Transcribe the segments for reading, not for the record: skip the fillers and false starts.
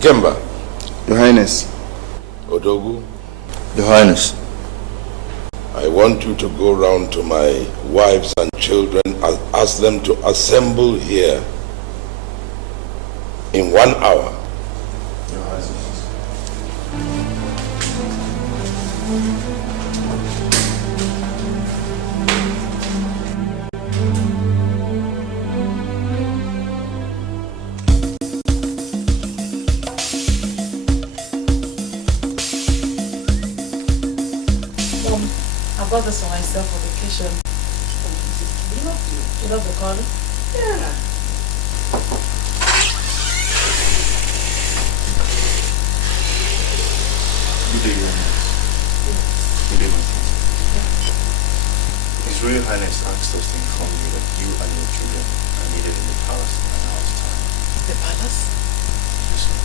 Kemba. Your Highness. Odogu. Your Highness. I want you to go round to my wives and children and ask them to assemble here in 1 hour. Your Highness. I bought this for myself for vacation. You love the color? Yeah. Good day, Your Highness. Good day, my son. His Royal Highness asked us to inform you that you and your children are needed in the palace at an hour's time. The palace? Yes, sir.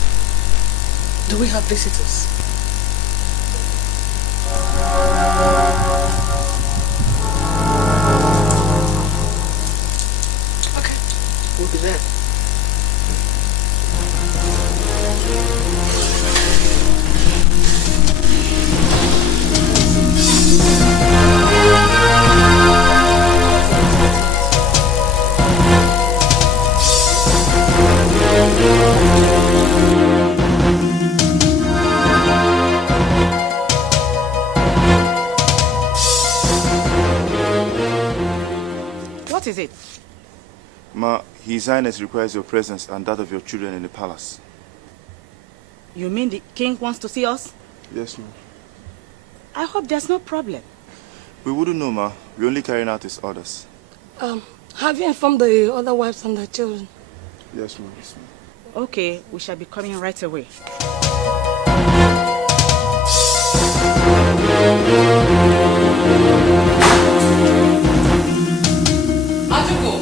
Do we have visitors? Okay, we'll be there. What is it? Ma, His Highness requires your presence and that of your children in the palace. You mean the king wants to see us? Yes, ma'am. I hope there's no problem. We wouldn't know, ma. We're only carrying out his orders. Have you informed the other wives and their children? Yes, ma'am. Yes, ma'am. Okay, we shall be coming right away. Adugo,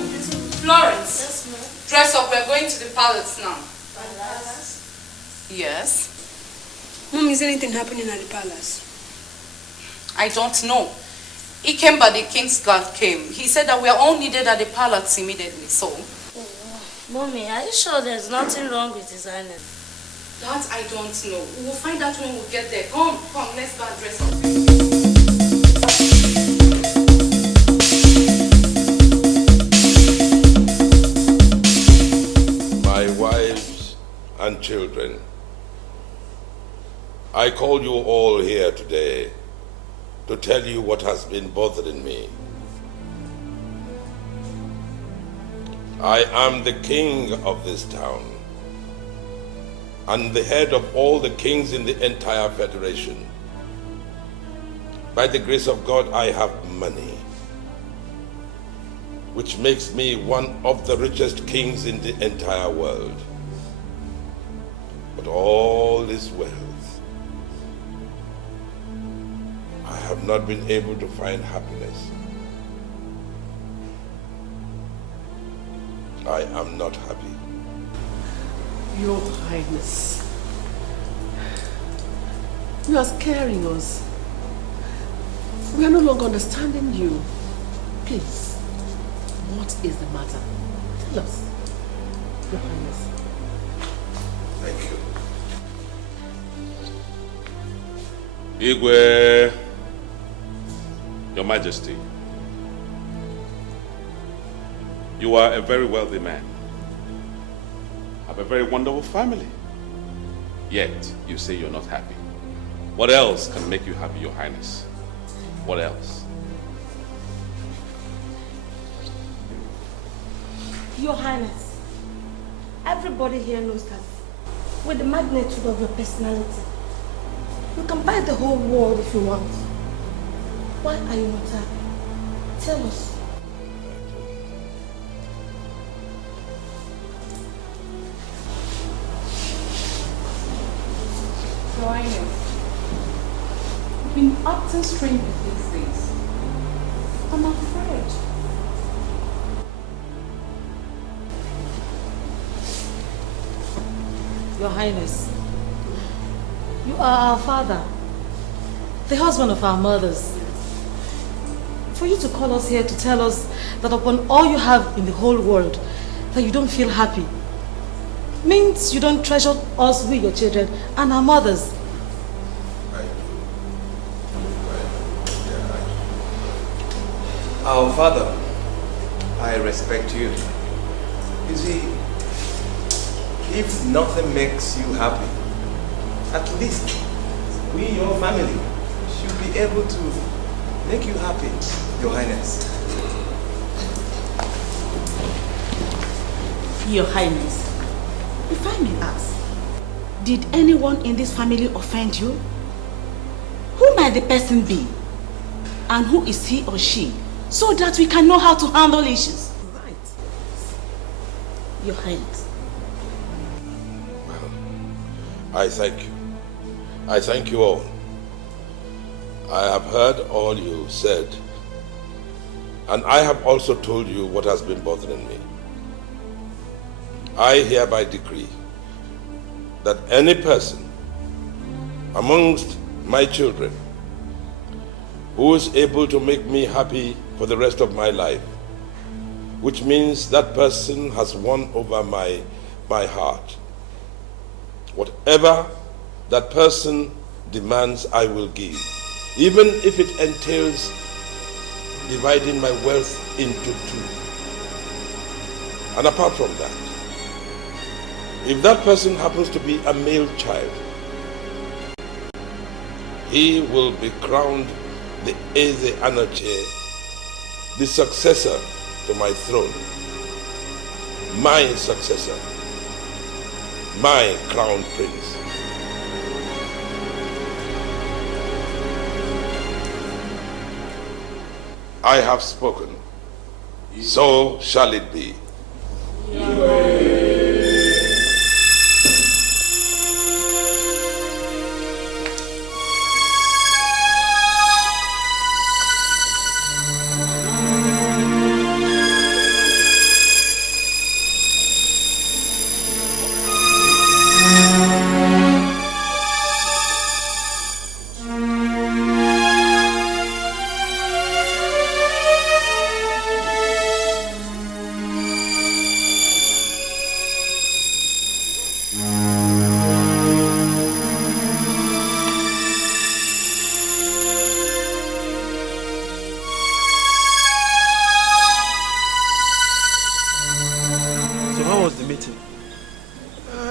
Florence, yes, dress up, we're going to the palace now. Palace? Yes. Mom, is anything happening at the palace? I don't know. Ikemba, the king's guard, came. He said that we are all needed at the palace immediately, so... Mommy, are you sure there's nothing wrong with His Highness? That I don't know. We will find out when we get there. Come, let's go and dress up. My wives and children, I call you all here today to tell you what has been bothering me. I am the king of this town and the head of all the kings in the entire federation. By the grace of God, I have money, which makes me one of the richest kings in the entire world. But all this wealth, I have not been able to find happiness. I am not happy. Your Highness, you are scaring us. We are no longer understanding you. Please, what is the matter? Tell us, Your Highness. Thank you. Igwe, Your Majesty, you are a very wealthy man. Have a very wonderful family. Yet, you say you're not happy. What else can make you happy, Your Highness? What else? Your Highness, everybody here knows that with the magnitude of your personality, you can buy the whole world if you want. Why are you not happy? Tell us. Your Highness, you've been acting strange with these days. I'm afraid. Your Highness, you are our father, the husband of our mothers. For you to call us here to tell us that upon all you have in the whole world, that you don't feel happy, means you don't treasure us with your children and our mothers. Our father, I respect you. You see, if nothing makes you happy, at least we, your family, should be able to make you happy, Your Highness. Your Highness, if I may ask, did anyone in this family offend you? Who might the person be? And who is he or she? So that we can know how to handle issues. Right. Your Highness. Well, I thank you. I thank you all. I have heard all you said, and I have also told you what has been bothering me. I hereby decree that any person amongst my children who is able to make me happy for the rest of my life, which means that person has won over my heart. Whatever that person demands, I will give, even if it entails dividing my wealth into two. And apart from that, if that person happens to be a male child, he will be crowned the Anochie, the successor to my throne, my successor, my crown prince. I have spoken, so shall it be.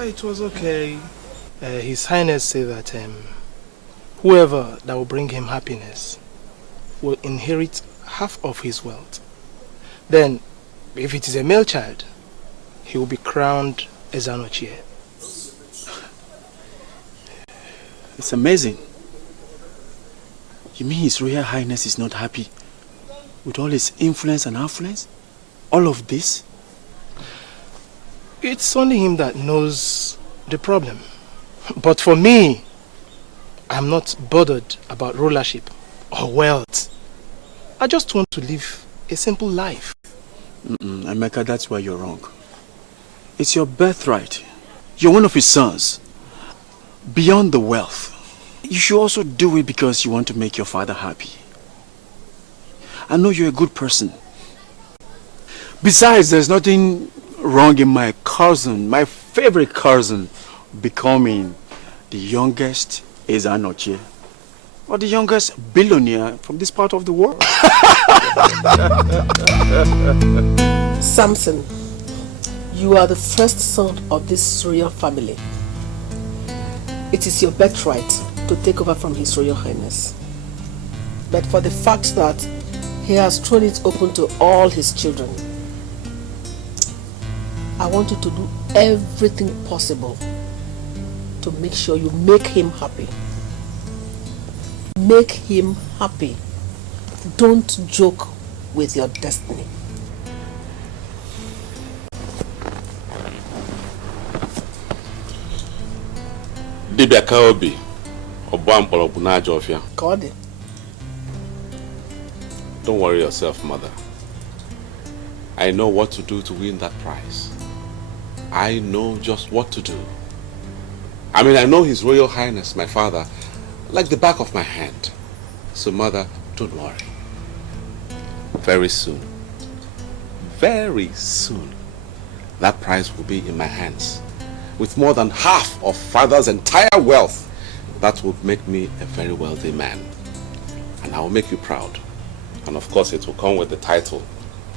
It was okay. His Highness said that whoever that will bring him happiness will inherit half of his wealth. Then, if it is a male child, he will be crowned as Anochie. It's amazing. You mean His Royal Highness is not happy with all his influence and affluence? All of this? It's only him that knows the problem. But for me, I'm not bothered about rulership or wealth. I just want to live a simple life. Emeka, that's why you're wrong. It's your birthright. You're one of his sons. Beyond the wealth, you should also do it because you want to make your father happy. I know you're a good person. Besides, there's nothing wrong in my cousin, my favorite cousin, becoming the youngest Anochie, or the youngest billionaire from this part of the world. Samson, you are the first son of this royal family. It is your birthright to take over from His Royal Highness. But for the fact that he has thrown it open to all his children, I want you to do everything possible to make sure you make him happy. Make him happy. Don't joke with your destiny. Dibia Kaobi, God. Don't worry yourself, mother. I know what to do to win that prize. I know just what to do. I know His Royal Highness, my father, like the back of my hand. So, mother, don't worry. Very soon, that prize will be in my hands. with more than half of father's entire wealth, that would make me a very wealthy man. And I will make you proud. And of course it will come with the title,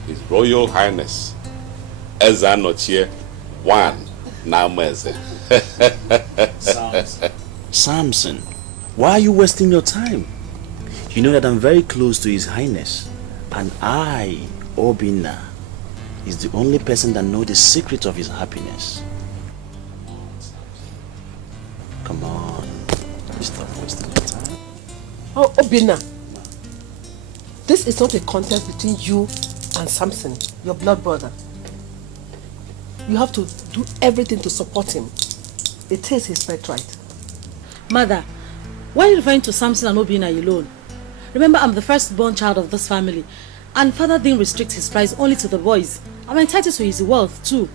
His Royal Highness Eze Anochie One Nameze. Samson, why are you wasting your time? You know that I'm very close to His Highness, and I, Obinna, is the only person that knows the secret of his happiness. Come on, stop wasting your time. Oh, Obinna, this is not a contest between you and Samson, your blood brother. You have to do everything to support him. It is his birthright. Mother, why are you referring to Samson and Obinna alone? Remember, I'm the firstborn child of this family, and father didn't restrict his prize only to the boys. I'm entitled to his wealth too.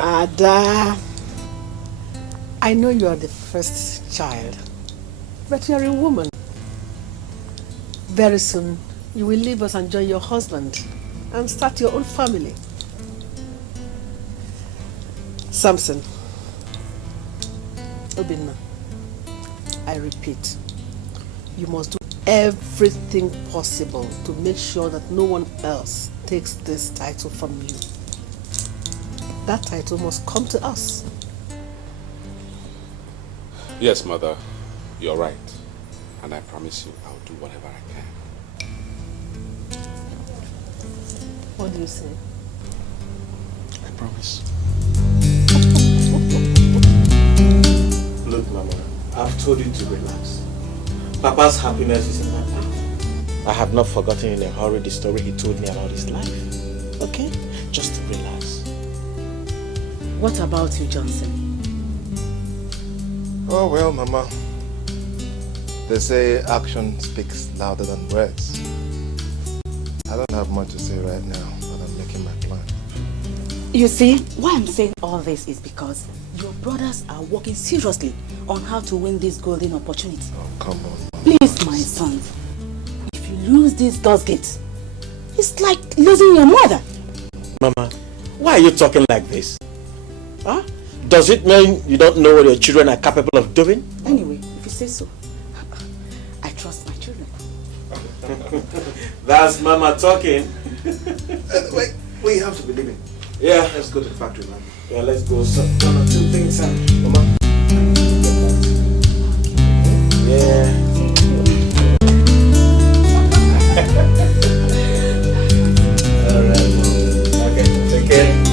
Ada, I know you are the first child, but you are a woman. Very soon, you will leave us and join your husband and start your own family. Samson, Obinna, I repeat, you must do everything possible to make sure that no one else takes this title from you. That title must come to us. Yes, Mother, you're right. And I promise you, I'll do whatever I can. What do you say? I promise. Look, Mama, I've told you to relax. Papa's happiness is in my power. I have not forgotten in a hurry the story he told me about his life. Okay? Just relax. What about you, Johnson? Oh, well, Mama. They say action speaks louder than words. I don't have much to say right now, but I'm making my plan. You see, why I'm saying all this is because your brothers are working seriously on how to win this golden opportunity. Oh, come on. Please, my son, if you lose this gasket, it's like losing your mother. Mama, why are you talking like this? Huh? Does it mean you don't know what your children are capable of doing? Anyway, if you say so, I trust my children. That's Mama talking. Wait, we have to be leaving. Yeah, let's go to the factory, man. Yeah, let's go. So, 1 or 2 things, Mama. Yeah. Alright, okay, take care.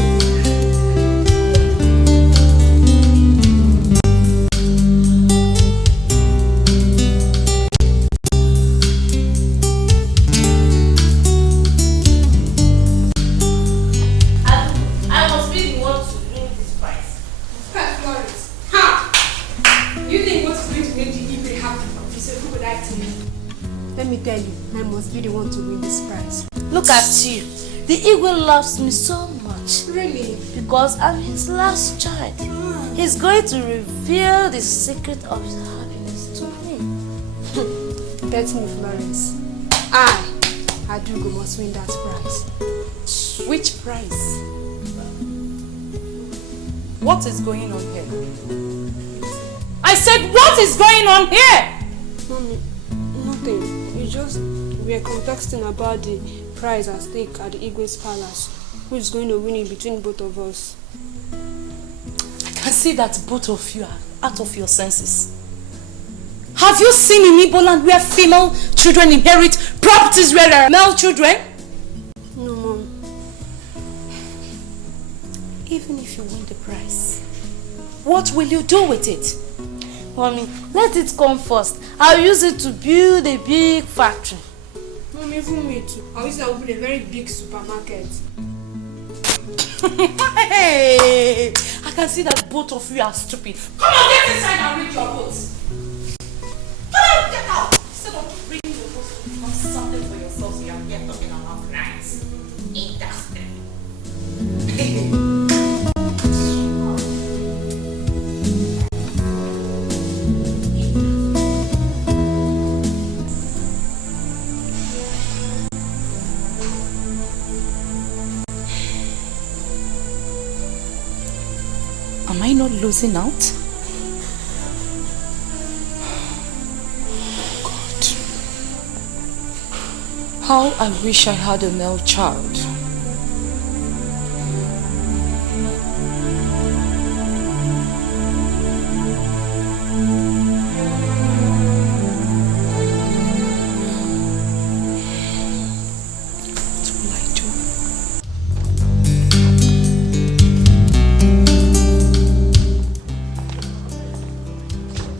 Look at you. The eagle loves me so much. Really? Because I'm his last child. He's going to reveal the secret of his happiness to me. Bet me, Florence. Adugo must win that prize. Which prize? What is going on here? I said, what is going on here? Mommy, nothing. We are contesting about the prize at stake at the Igwe's palace. Who is going to win it between both of us? I can see that both of you are out of your senses. Have you seen in Igbo land where female children inherit properties where there are male children? No, Mom. Even if you win the prize, what will you do with it? Mommy, let it come first. I'll use it to build a big factory. Mom, even me too. I'll use it to open a very big supermarket. Hey, I can see that both of you are stupid. Come on, get inside and read your books. Come on, get out. Instead of reading your books, become something for yourselves. You are here talking about prize. Ain't that stupid? not losing out? God. How I wish I had a male child.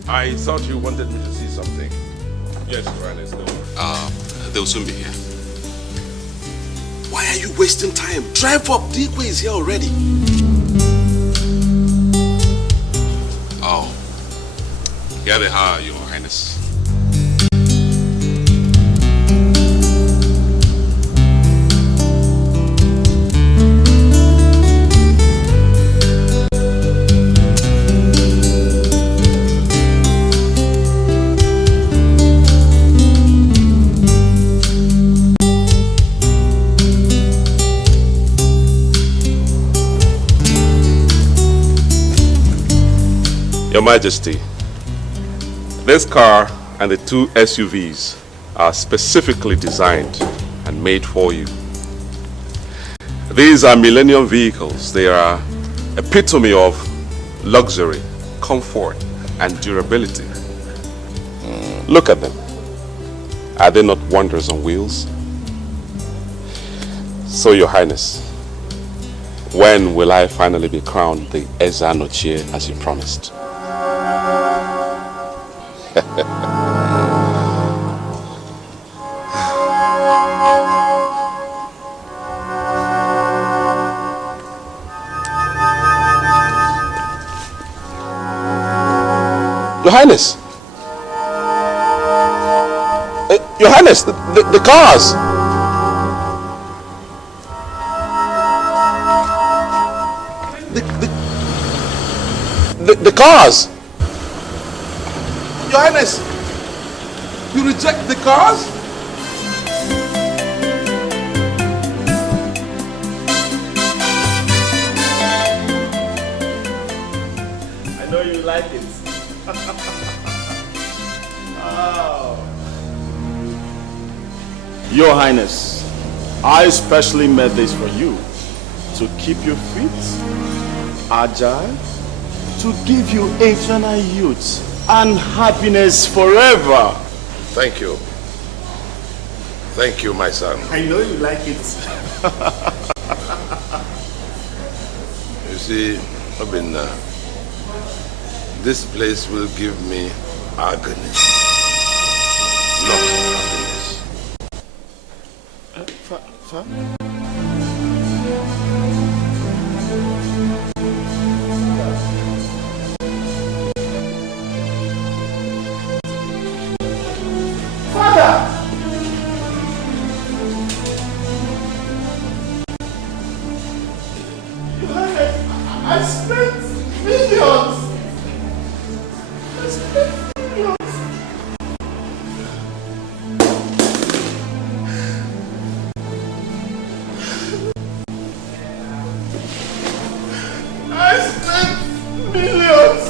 I thought you wanted me to see something. Yes, Your Highness. They'll soon be here. Why are you wasting time? Drive up. Digwe is here already. Oh. Here they are, Your Highness. Your Majesty, this car and the 2 SUVs are specifically designed and made for you. These are millennium vehicles. They are epitome of luxury, comfort, and durability. Look at them. Are they not wonders on wheels? So, Your Highness, when will I finally be crowned the Anochie as you promised? Your Highness! Your Highness, the cars! The cars! Your Highness, you reject the cars? I know you like it. Oh. Your Highness, I specially made this for you to keep you fit, agile, to give you eternal youth and happiness forever. Thank you. Thank you, my son. I know you like it. You see, Obinna, this place will give me agony, not happiness. I spent millions. I spent millions. I spent millions.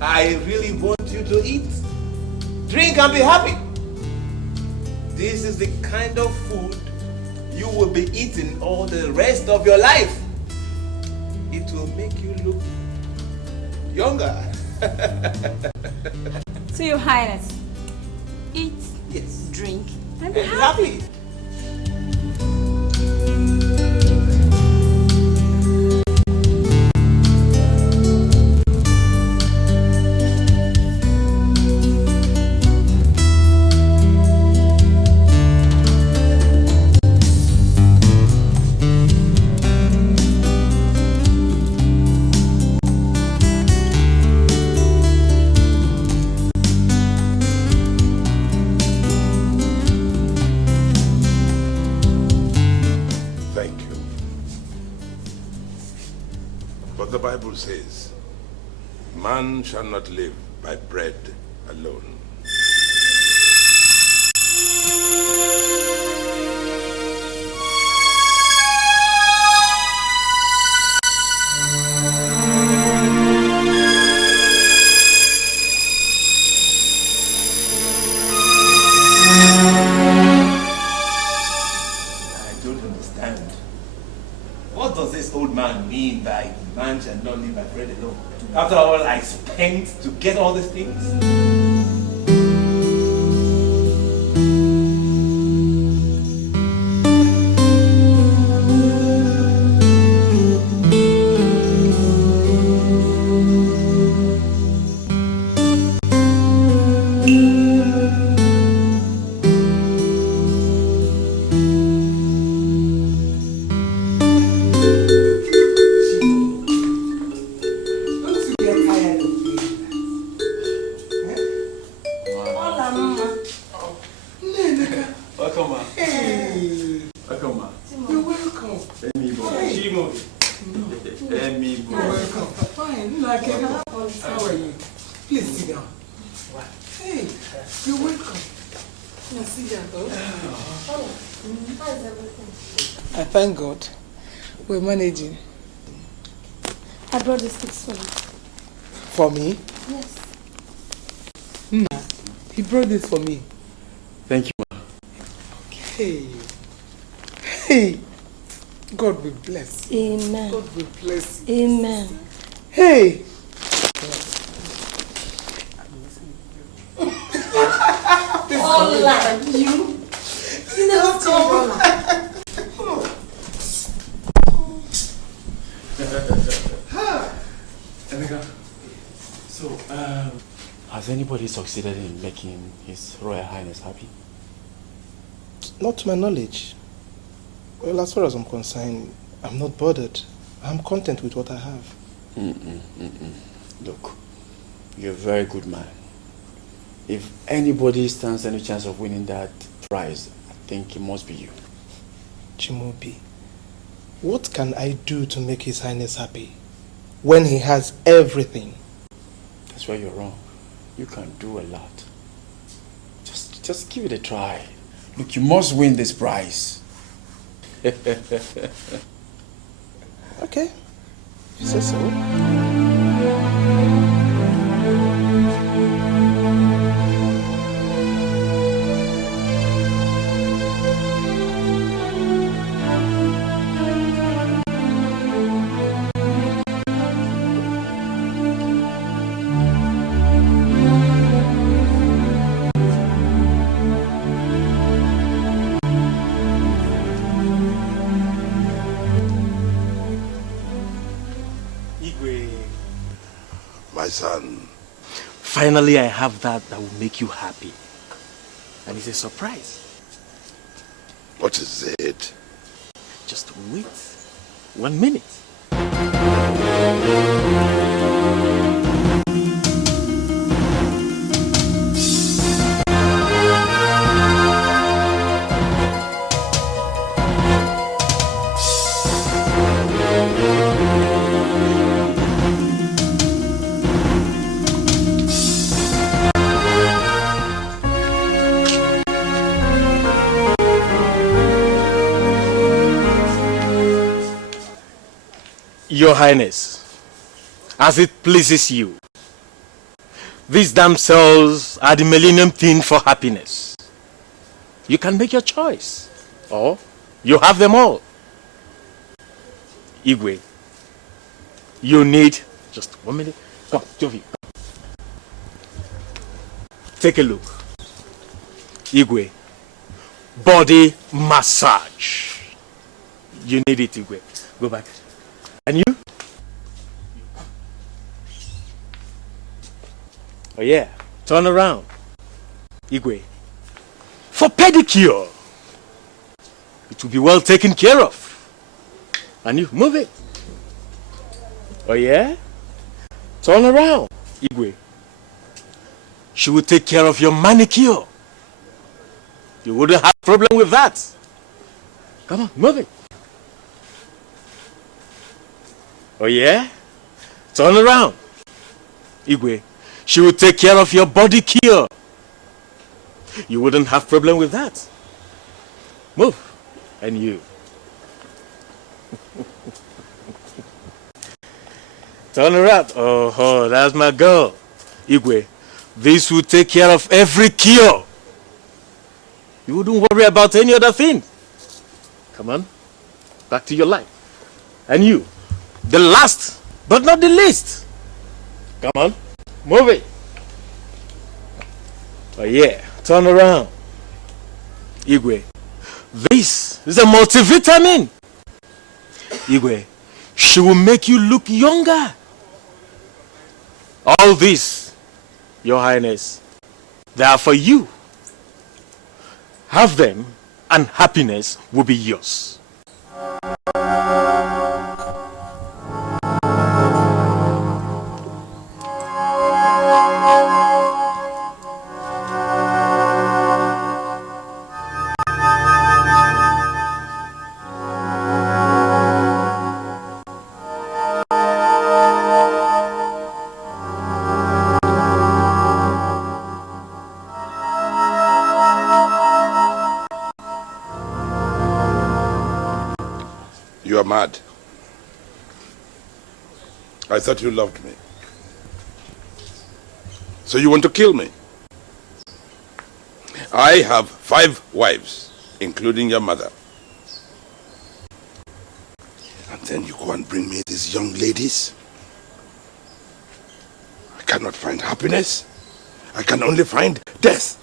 I really want you to eat, drink and be happy. This is the kind of food you will be eating all the rest of your life. It will make you look younger. So, Your Highness, eat, yes, drink and be happy. Thank you. But the Bible says, man shall not live by bread alone. What does this old man mean by man shall not live by bread alone? After all I spent to get all these things? I thank God. We're managing. I brought this sticks for you. For me? Yes. Nah, he brought this for me. Thank you, ma. Hey. Hey. God will bless. Amen. God will bless. Amen. Hey. Hola, you. You never come. So, has anybody succeeded in making His Royal Highness happy? Not to my knowledge. Well, as far as I'm concerned, I'm not bothered. I'm content with what I have. Look, you're a very good man. If anybody stands any chance of winning that prize, I think it must be you. Chimobi, what can I do to make His Highness happy when he has everything? That's where you're wrong. You can do a lot. Just give it a try. Look, you must win this prize. Okay, you say so. My son. Finally, I have that will make you happy. And it's a surprise. What is it? Just wait 1 minute. Your Highness, as it pleases you, these damsels are the millennium thing for happiness. You can make your choice, or you have them all. Igwe, you need just 1 minute. Come, Jovi. Take a look. Igwe, body massage. You need it, Igwe. Go back. And you? Oh yeah, turn around. Igwe. For pedicure. It will be well taken care of. And you, move it. Oh yeah? Turn around. Igwe. She will take care of your manicure. You wouldn't have a problem with that. Come on, move it. Oh yeah? Turn around. Igwe, she will take care of your body cure. You wouldn't have problem with that. Move. And you. Turn around. Oh, that's my girl. Igwe, this will take care of every cure. You wouldn't worry about any other thing. Come on. Back to your life. And you, the last, but not the least. Come on. Move it. Oh yeah. Turn around. Igwe, this is a multivitamin. Igwe, she will make you look younger. All this, Your Highness, they are for you. Have them and happiness will be yours. You are mad. I thought you loved me. So you want to kill me? I have 5 wives, including your mother. And then you go and bring me these young ladies? I cannot find happiness. I can only find death.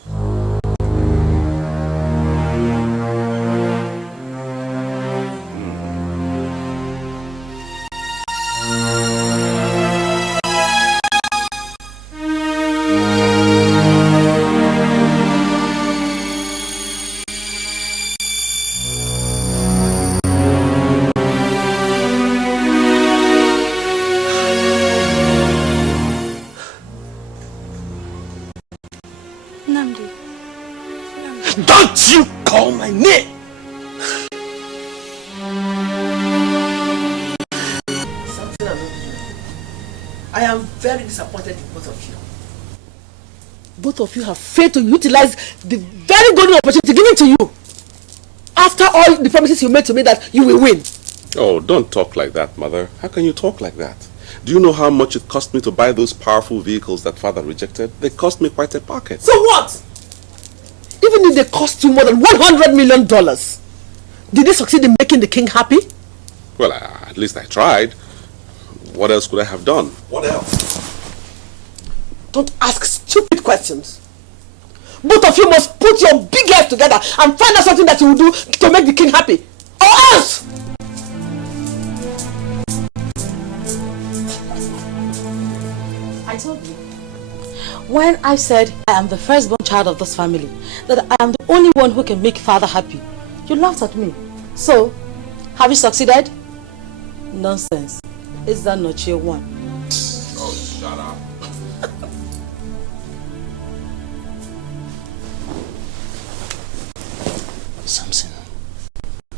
Don't you call my name! Something I'm not doing. I am very disappointed in both of you. Both of you have failed to utilize the very golden opportunity given to you. After all the promises you made to me that you will win. Oh, don't talk like that, Mother. How can you talk like that? Do you know how much it cost me to buy those powerful vehicles that Father rejected? They cost me quite a pocket. So what? Even if they cost you more than $100 million, did they succeed in making the king happy? Well, at least I tried. What else could I have done? What else? Don't ask stupid questions. Both of you must put your big heads together and find out something that you will do to make the king happy. Or else! I told you. When I said I am the firstborn child of this family, that I am the only one who can make father happy, you laughed at me. So, have you succeeded? Nonsense. Is that not your one? Oh, shut up. Samson,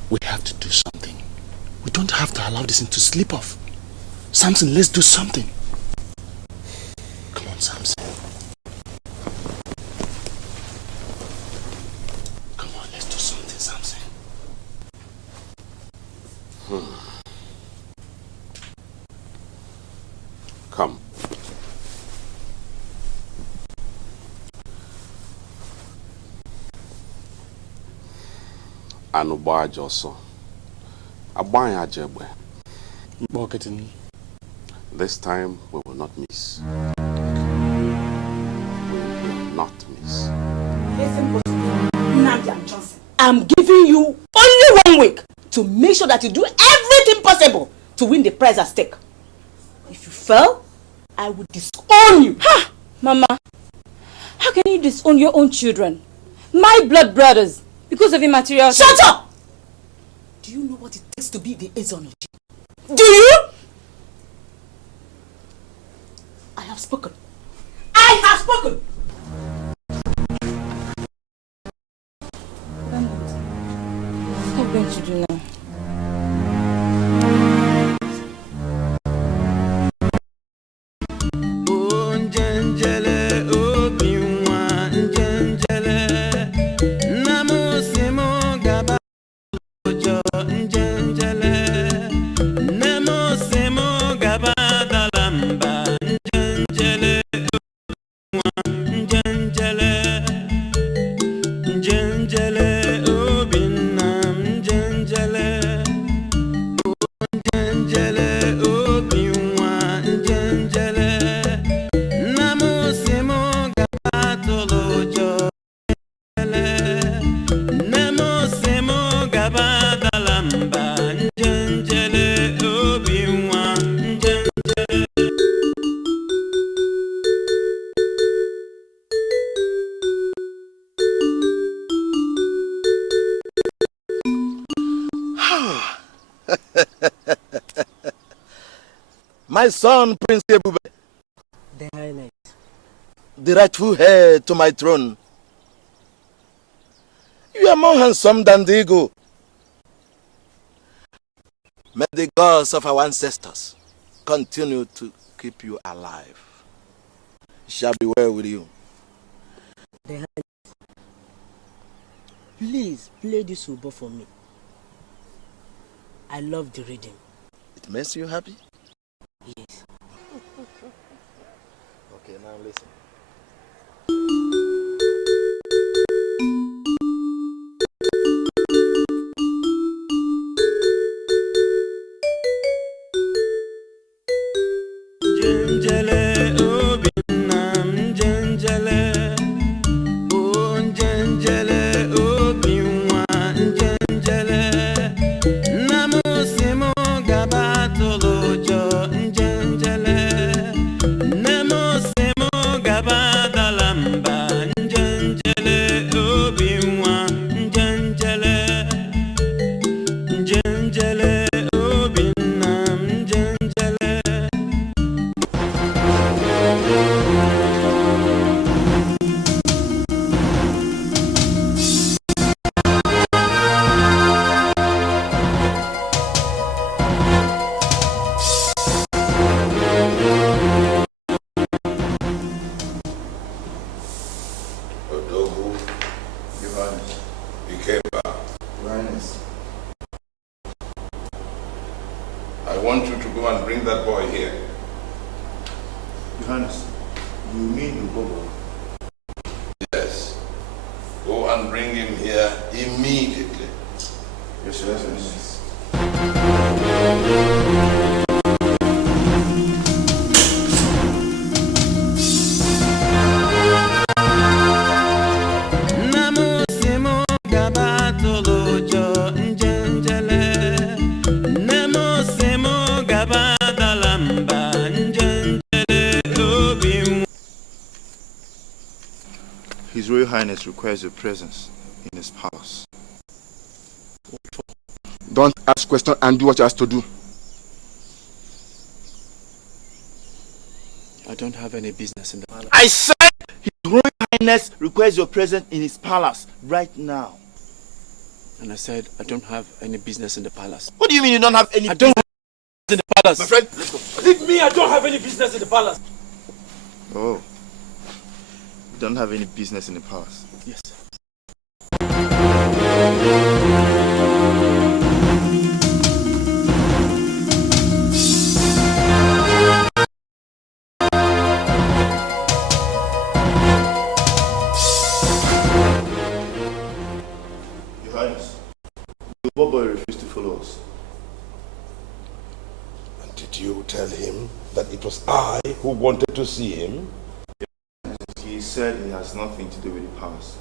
we have to do something. We don't have to allow this thing to slip off. Samson, let's do something. Come on, Samson. Come on, let's do something, Samson. Come. Anuba Joso. Abaya Jebwe. This time we will not miss. We will not miss. Listen, Nadia Johnson, I'm giving you only 1 week to make sure that you do everything possible to win the prize at stake. If you fail, I will disown you. Ha! Mama, how can you disown your own children? My blood brothers, because of immaterial... Shut up! Do you know what it takes to be the Anochie? Do you? I have spoken. I have spoken! What are you going to do now? My son, Prince Ebube, The Highness. the rightful heir to my throne. You are more handsome than the eagle. May the gods of our ancestors continue to keep you alive. It shall be well with you. The Highness. Please play this Ubo for me. I love the rhythm. It makes you happy? Yes. Okay, now listen. Jenjele obinam jenjele o jenjele obinwa jenjele namo simo gabatolojo jenjele namo simo gabadalamba jenjele obinwa jenjele jenjele obinam jenjele. Odogu, Your Highness. you came back. Your Highness. I want you to go and bring that boy here. Your Highness. You mean Ubobo? Yes. Go and bring him here immediately. Yes, Your Highness. Namo simo gabatolojo njenjele Namo simo gabadalamba njenjele obim. His Royal Highness requires your presence in his palace. Don't ask questions and do what you have to do. I don't have any business in the palace. I said His Royal Highness requires your presence in his palace right now. And I said I don't have any business in the palace. What do you mean you don't have any? I don't have business in the palace. My friend, let's go. Leave me, I don't have any business in the palace. Oh. You don't have any business in the palace? Yes. Your Highness, the boy refused to follow us. And did you tell him that it was I who wanted to see him? He said he has nothing to do with the palace.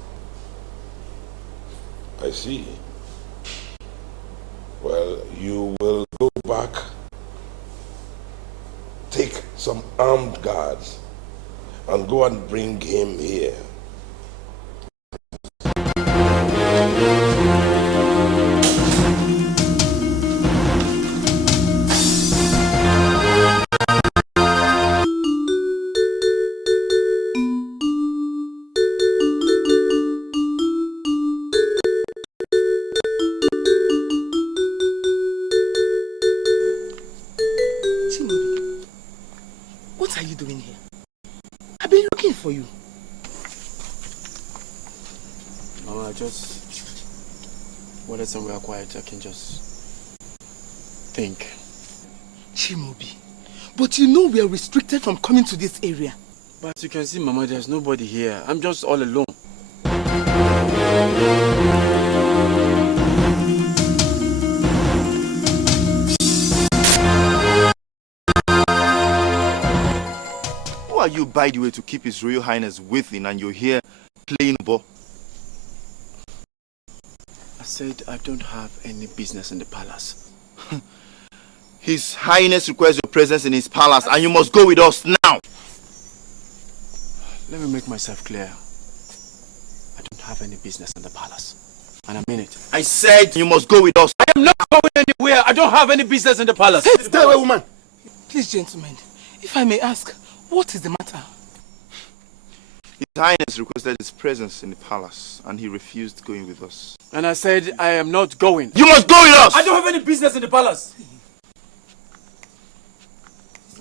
I see. Well, you will go back, take some armed guards, and go and bring him here. What are you doing here? I've been looking for you. No, I just wanted somewhere quiet I can just think. Chimobi, but you know we are restricted from coming to this area. But as you can see, Mama, there's nobody here. I'm just all alone. Who are you, by the way, to keep His Royal Highness within and you're here playing ball? I said I don't have any business in the palace. His Highness requires your presence in his palace and you must go with us now. Let me make myself clear. I don't have any business in the palace. And I mean it. I said you must go with us. I am not going anywhere. I don't have any business in the palace. Hey, stay away, woman. Please, gentlemen, if I may ask, what is the matter? His Highness requested his presence in the palace, and he refused going with us. And I said I am not going. You must go with us! I don't have any business in the palace.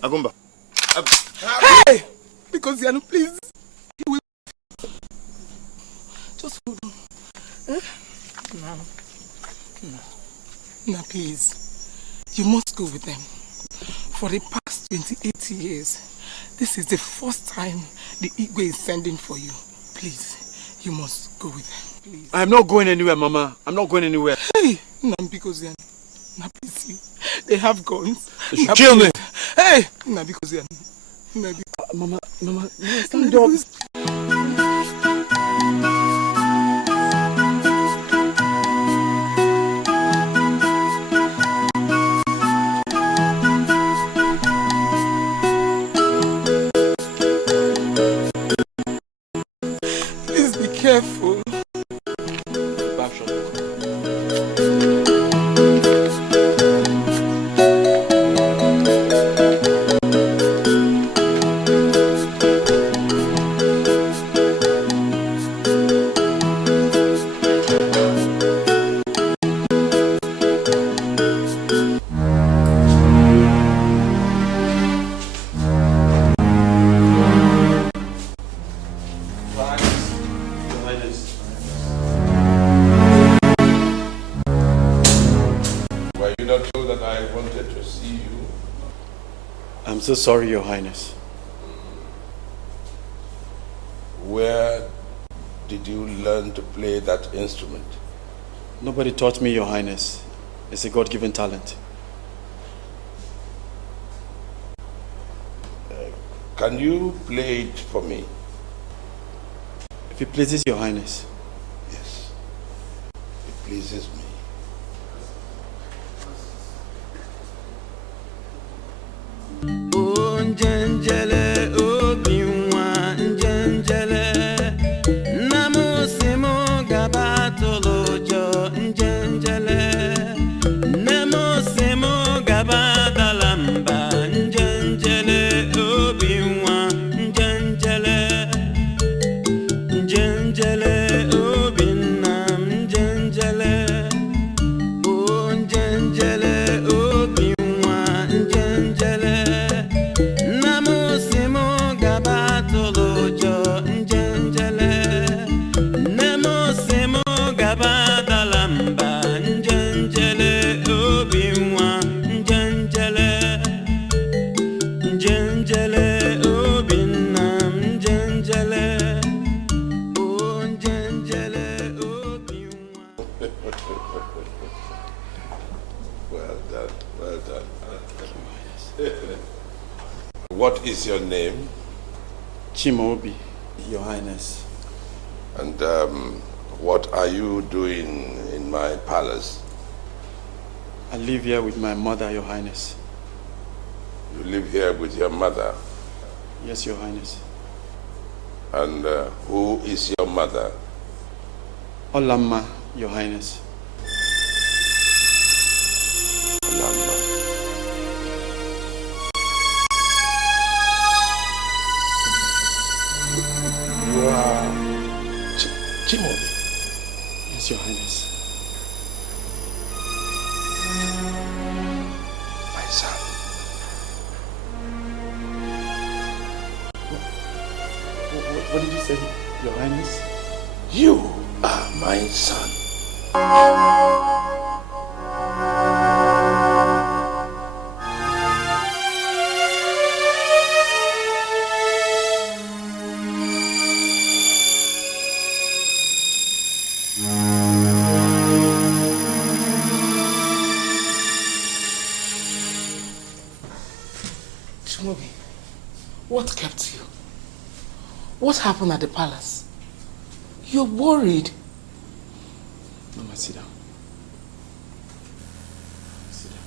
Agumba. Hey! Because you are not pleased. He will... Just hold on. Eh? Now, please. You must go with them. For the past 28 years, this is the first time the Igwe is sending for you. Please, you must go with them. Please. I am not going anywhere, Mama. I'm not going anywhere. Hey! because they are... Now, please, they have guns. They should kill me. Hey! Now, because they are... Mama, stand up. Please be careful. I'm so sorry, Your Highness. Where did you learn to play that instrument? Nobody taught me, Your Highness. It's a God-given talent. Can you play it for me? If it pleases Your Highness. Yes, it pleases me. Njenjele obiwa njenjele namusimo gabatolojo njenjele namusimo gabadalamba njenjele obiwa njenjele njenjele obinam njenjele o njenjele obiwa njenjele What is your name? Chimaobi, Your Highness. And what are you doing in my palace? I live here with my mother, Your Highness. You live here with your mother? Yes, Your Highness. And who is your mother? Olamma, Your Highness. You are Chimobi? Yes, Your Highness. My son. What did you say, Your Highness? You are my son. Chimobi, what kept you? What happened at the palace? You're worried. Mama, sit down. Sit down.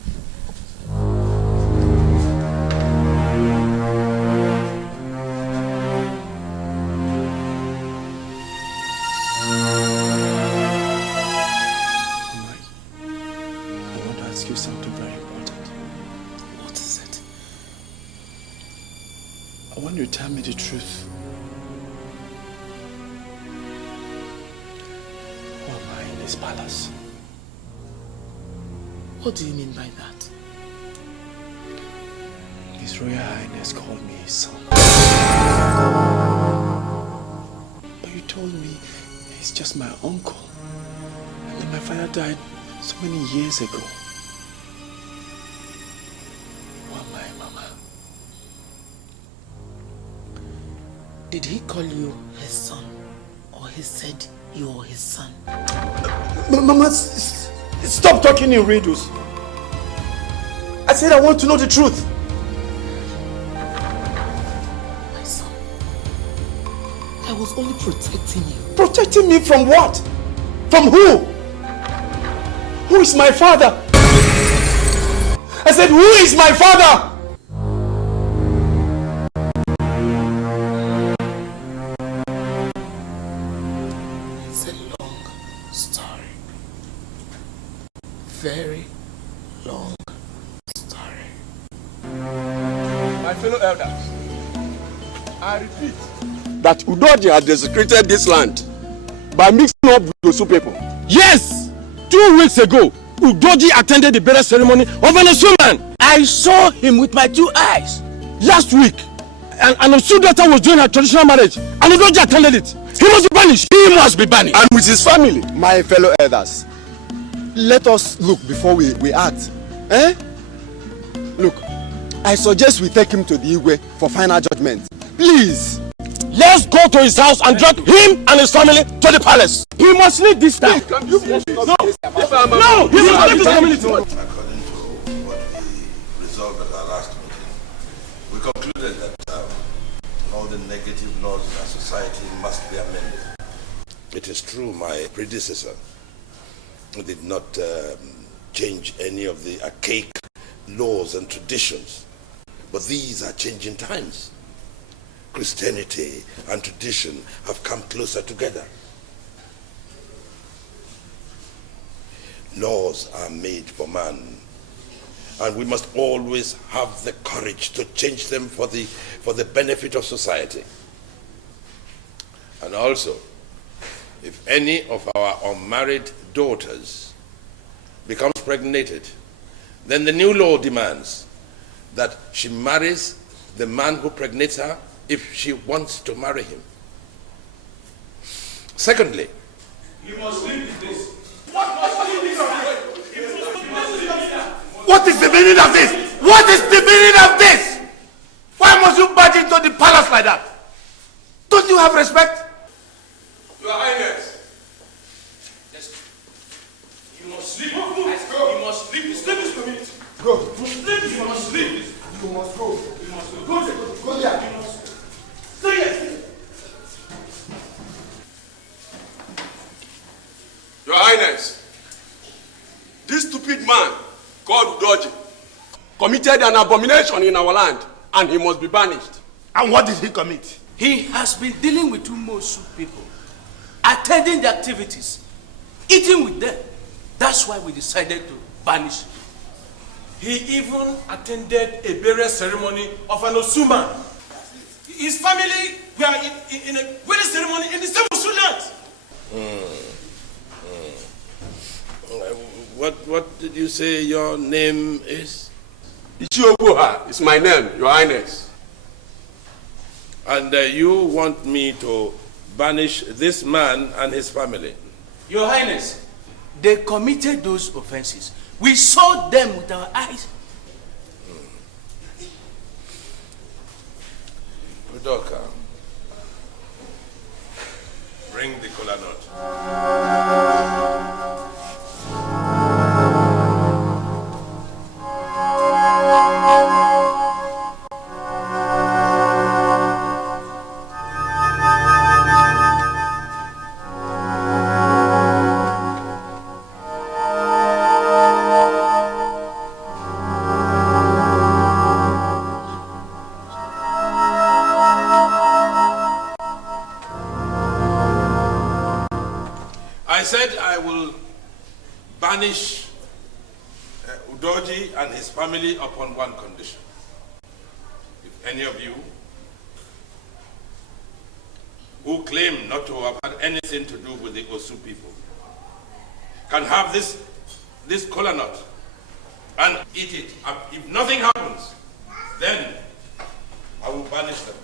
I want you to tell me the truth. Who am I in this palace? What do you mean by that? His Royal Highness called me his son. But you told me he's just my uncle. And that my father died so many years ago. Who am I, Mama? Did he call you his son? Or he said you are his son? Mama, stop talking in riddles. I said I want to know the truth. My son, I was only protecting you. Protecting me from what? From who? Who is my father? I said, who is my father? It's a long story. Very long story. My fellow elders, I repeat that Udoji has desecrated this land by mixing up with Osu people. Yes! 2 weeks ago, Udoji attended the burial ceremony of an Osu man. I saw him with my 2 eyes. Last week, an Osu daughter was doing her traditional marriage, and Udoji attended it. He must be banished. He must be banished. And with his family. My fellow elders, let us look before we act. Eh? Look, I suggest we take him to the Igwe for final judgment. Please. Let's go to his house and drag him and his family to the palace. He must leave this town. No, he must leave this community. According to what we resolved at our last meeting, we concluded that all the negative laws in our society must be amended. It is true my predecessor did not change any of the archaic laws and traditions, but these are changing times. Christianity and tradition have come closer together. Laws are made for man, and we must always have the courage to change them for the benefit of society. And also, if any of our unmarried daughters becomes pregnated, then the new law demands that she marries the man who pregnates her if she wants to marry him. Secondly, You must leave this. What is the meaning of this? What is the meaning of this? Why must you barge into the palace like that? Don't you have respect? Your Highness. You must leave. Let's go. You must leave. Leave this community. Go. You must leave. You must leave. You must go. You must go. Go there. You must stay here. Your Highness, this stupid man called Udoji committed an abomination in our land, and he must be banished. And what did he commit? He has been dealing with 2 Mosu people, attending the activities, eating with them. That's why we decided to banish him. He even attended a burial ceremony of an Osu man. His family were in a wedding ceremony in the same Osu land. What did you say your name is? Ichiobuha is my name, Your Highness. And you want me to banish this man and his family? Your Highness, they committed those offenses. We saw them with our eyes. Udoka, bring the kola nut. I said I will banish Udoji and his family upon one condition. If any of you who claim not to have had anything to do with the Osu people can have this kola nut and eat it. And if nothing happens, then I will banish them.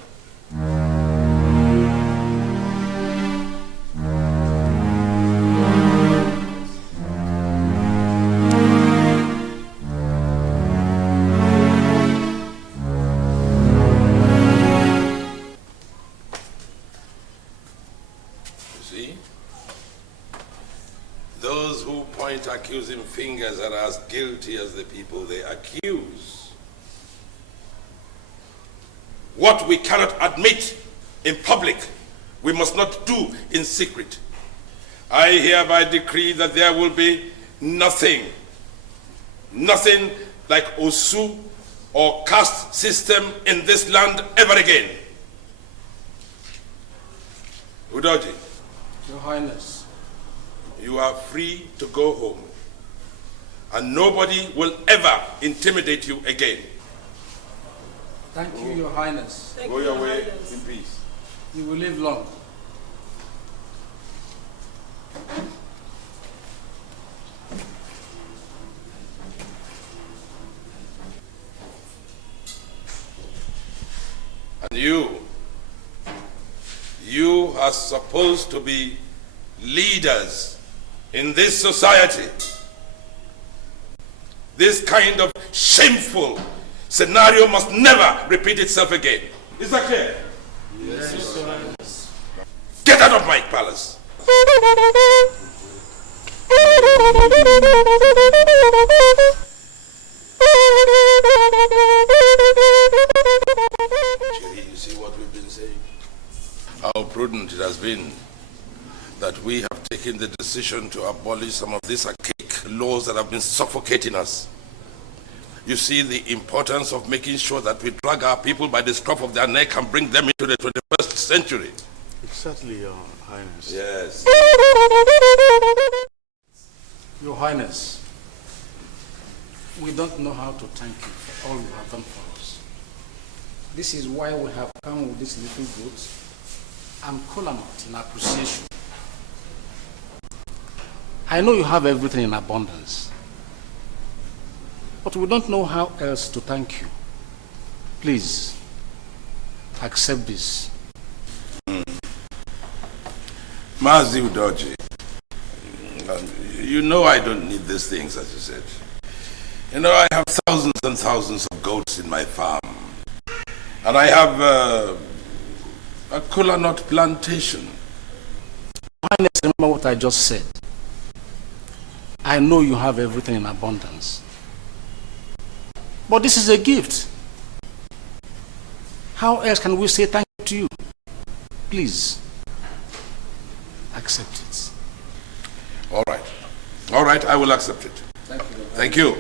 Accusing fingers are as guilty as the people they accuse. What we cannot admit in public, we must not do in secret. I hereby decree that there will be nothing like Osu or caste system in this land ever again. Udoji, Your Highness, you are free to go home, and nobody will ever intimidate you again. Thank you, Your Highness. Go your way in peace. You will live long. And you are supposed to be leaders in this society. This kind of shameful scenario must never repeat itself again. Is that clear? Yes, Your Highness. Get out of my palace. Jerry, you see what we've been saying? How prudent it has been that we have taken the decision to abolish some of these archaic laws that have been suffocating us. You see the importance of making sure that we drag our people by the scruff of their neck and bring them into the 21st century. Exactly, Your Highness. Yes. Your Highness, we don't know how to thank you for all you have done for us. This is why we have come with this little goat and kola nut in appreciation. I know you have everything in abundance, but we don't know how else to thank you. Please, accept this. Mazi Udoji, you know I don't need these things, as you said. You know, I have thousands and thousands of goats in my farm. And I have a kola nut plantation. Highness, remember what I just said. I know you have everything in abundance. But this is a gift. How else can we say thank you to you? Please, accept it. All right. All right, I will accept it. Thank you. Thank you.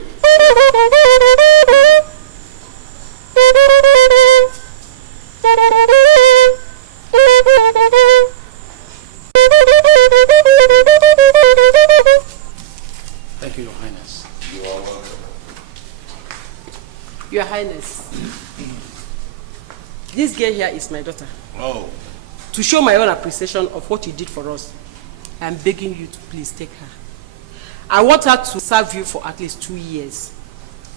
Thank you, Your Highness. You are welcome. Your Highness, this girl here is my daughter. Oh. To show my own appreciation of what you did for us, I am begging you to please take her. I want her to serve you for at least 2 years.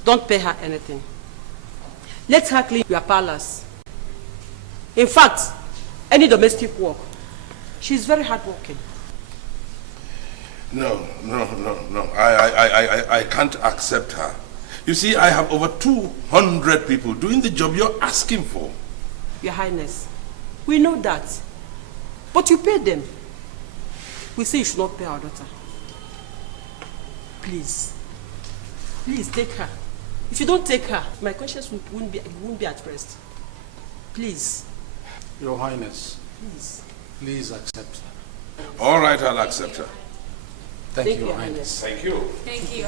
Don't pay her anything. Let her clean your palace. In fact, any domestic work. She's very hardworking. No. I can't accept her. You see, I have over 200 people doing the job you're asking for. Your Highness, we know that. But you pay them. We say you should not pay our daughter. Please. Please, take her. If you don't take her, my conscience won't be at rest. Please. Your Highness. Please. Please accept her. All right, I'll accept her. Thank you, Your Highness. Thank you. Thank you.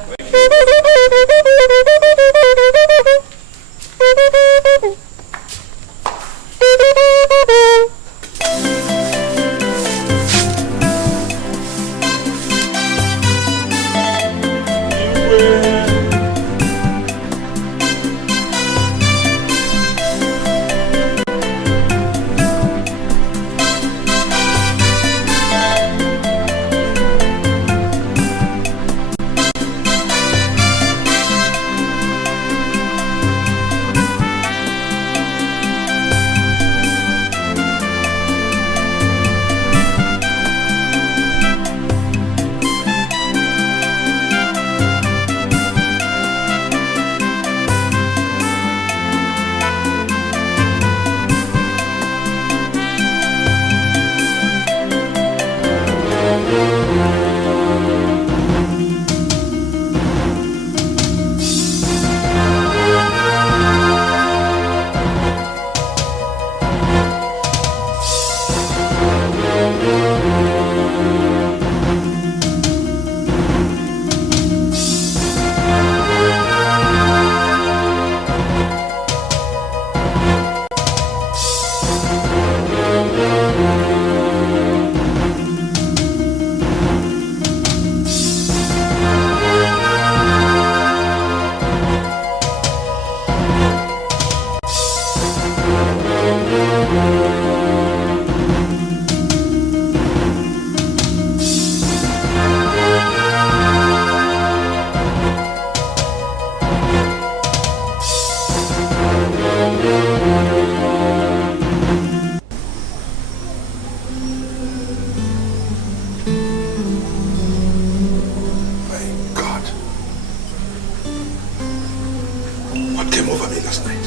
What came over me last night?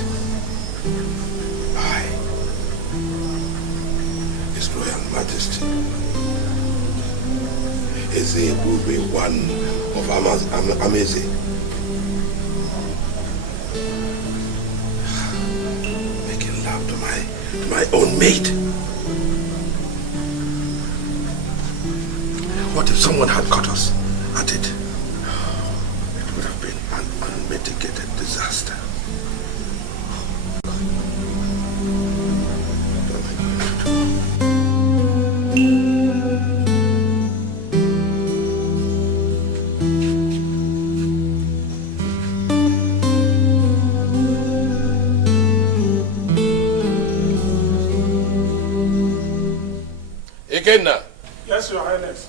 His Royal Majesty Eze Ebube, one of Amaze. Making love to my own mate. What if someone had caught us at it? It would have been an unmitigated disaster. Ikenna. Yes, Your Highness.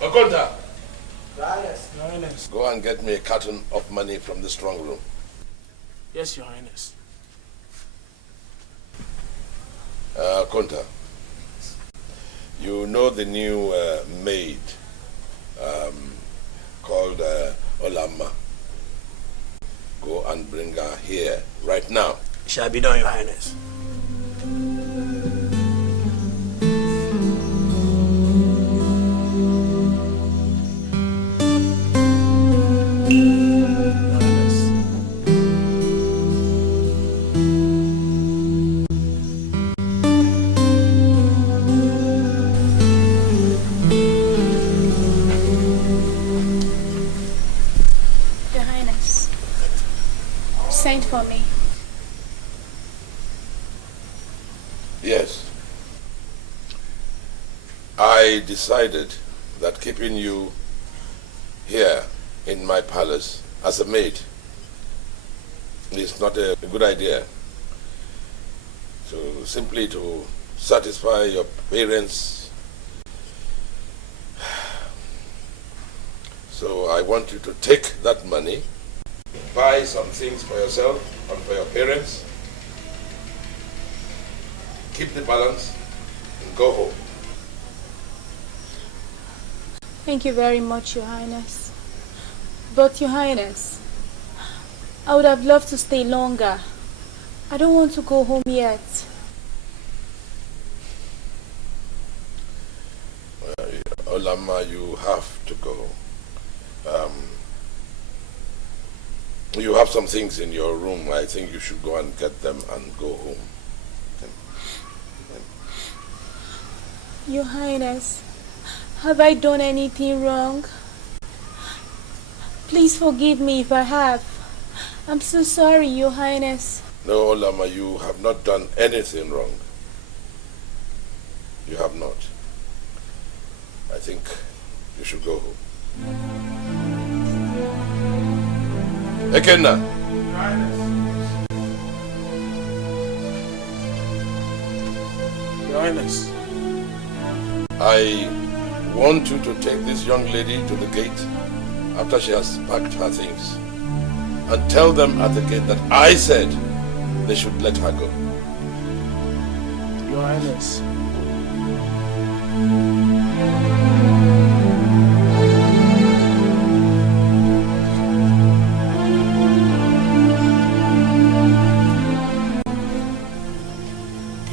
Okonta. Your Highness. Your Highness. Go and get me a carton of money from the strong room. Yes, Your Highness. Okonta, you know the new maid called Olama. Go and bring her here right now. Shall be done, Your Highness. For me. Yes. I decided that keeping you here in my palace as a maid is not a good idea. So simply to satisfy your parents. So I want you to take that money, buy some things for yourself and for your parents, keep the balance, and go home. Thank you very much, Your Highness. But, Your Highness, I would have loved to stay longer. I don't want to go home yet. Olama, you have to go. You have some things in your room. I think you should go and get them and go home. Your Highness, have I done anything wrong? Please forgive me if I have. I'm so sorry, Your Highness. No, Olama, you have not done anything wrong. You have not. I think you should go home. Ekenna. Your Highness. I want you to take this young lady to the gate after she has packed her things and tell them at the gate that I said they should let her go. Your Highness.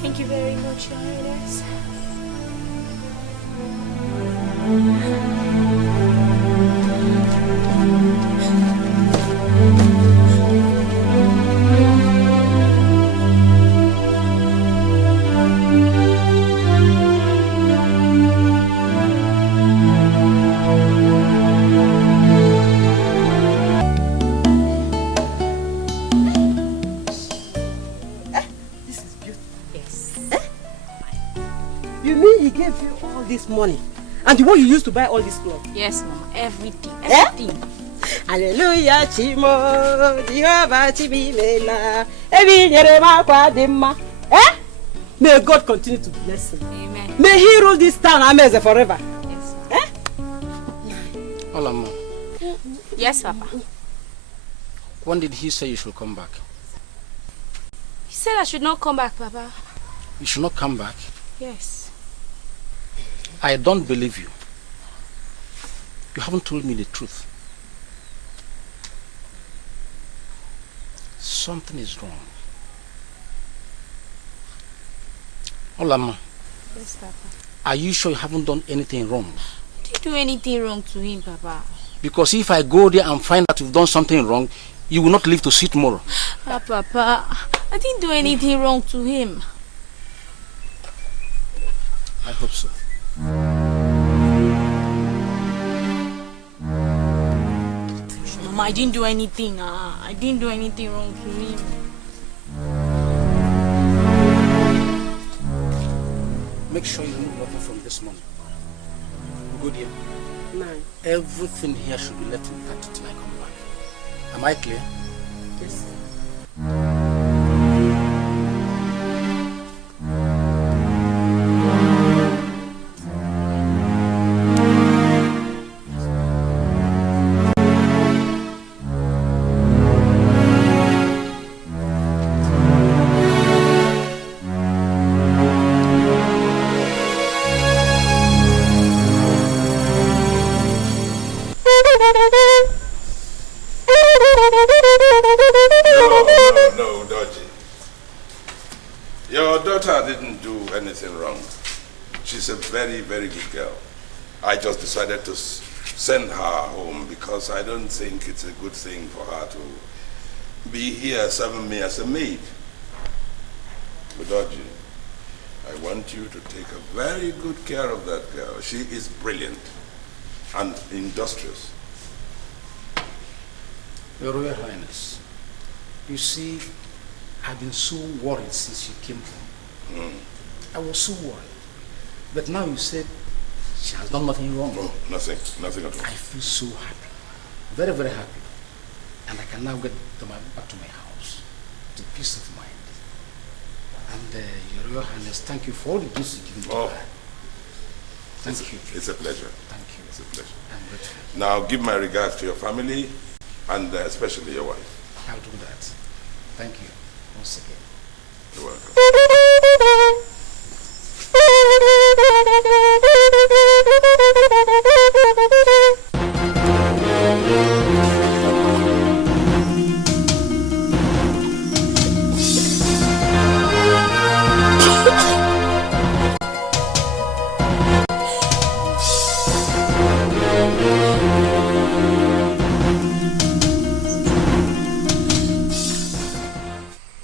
Thank you very much, Your Highness. This money and the one you used to buy all this clothes. Yes, Mama. Everything. Hallelujah, Chimo, Jehovah Chibimela, Ebinyerema Kwadima. May God continue to bless him. Amen. May he rule this town Ameze forever. Yes. Olama. Yes, Papa. When did he say you should come back? He said I should not come back, Papa. You should not come back? Yes. I don't believe you. You haven't told me the truth. something is wrong. Olama. Yes, Papa. Are you sure you haven't done anything wrong? I didn't do anything wrong to him, Papa. Because if I go there and find out you've done something wrong, you will not live to see tomorrow. Papa, I didn't do anything wrong to him. I hope so. Mama, I didn't do anything. I didn't do anything wrong to him. Make sure you remove nothing from this money. Go there. No. Everything here should be left intact till I come back. Am I clear? Yes, sir. No, Dodgy. Your daughter didn't do anything wrong. She's a very, very good girl. I just decided to send her home because I don't think it's a good thing for her to be here serving me as a maid. But Dodgy, I want you to take a very good care of that girl. She is brilliant and industrious. Your Royal Highness, you see, I've been so worried since you came home. I was so worried. But now you said she has done nothing wrong. No, nothing at all. I feel so happy. Very, very happy. And I can now get back to my house. To peace of mind. And Your Royal Highness, thank you for all the gifts you've given to her. Thank you. It's a pleasure. Thank you. It's a pleasure. I'm grateful. Now give my regards to your family and especially your wife. I'll do that. Thank you once again. You're welcome.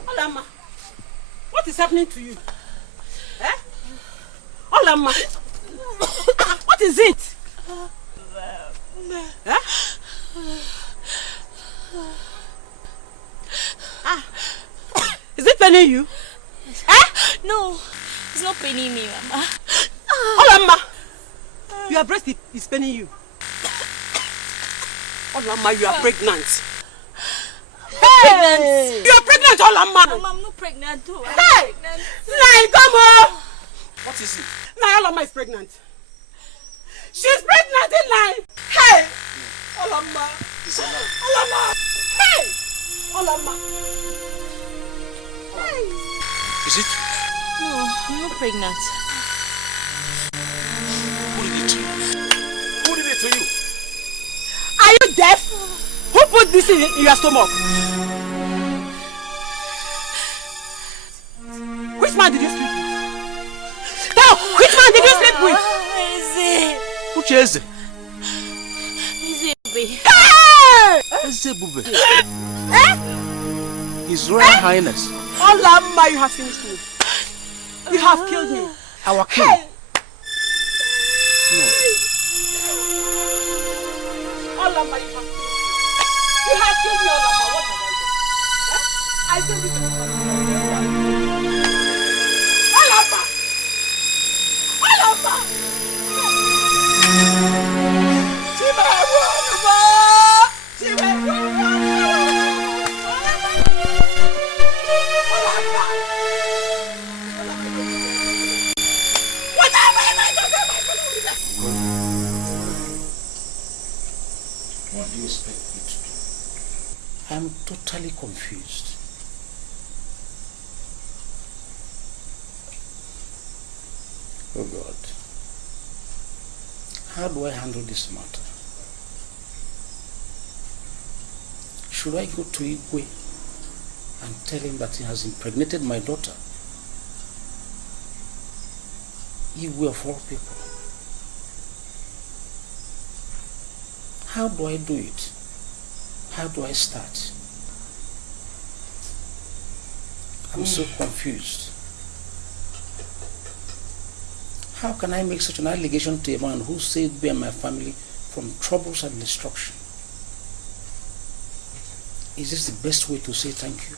Olama, what is happening to you? Eh? Olama, what is it? Eh? Is it paining you? Eh? No, it's not paining me, Mama. Olama, your breast is paining you. Olama, you are pregnant. Hey! You are pregnant, Olama. Mama, I'm not pregnant too. Hey! Nai, come on! What is it? Nai, Olama is pregnant. She's pregnant, Nai. Hey! Olama. It's a lie. Olama. Hey! Olama. Hey! Is it? No, I'm not pregnant. Who did it to you? Who did it to you? Are you deaf? Who put this in your stomach? Which man did you sleep with? Tell, which man did you sleep with? Which is it? Baby. Hey! Ezebube. Eh? His Royal Highness. Olama, you have finished me. You have killed me. Our king. Hey! No. Olama, you have killed me. You have killed me, Olama. What have I done? Eh? I said it to you. Olama! Olama! What do you expect me to do? I'm totally confused. Oh God. How do I handle this matter? Should I go to Igwe and tell him that he has impregnated my daughter. Igwe of all people. How do I do it? How do I start? I'm so confused. How can I make such an allegation to a man who saved me and my family from troubles and destruction? Is this the best way to say thank you?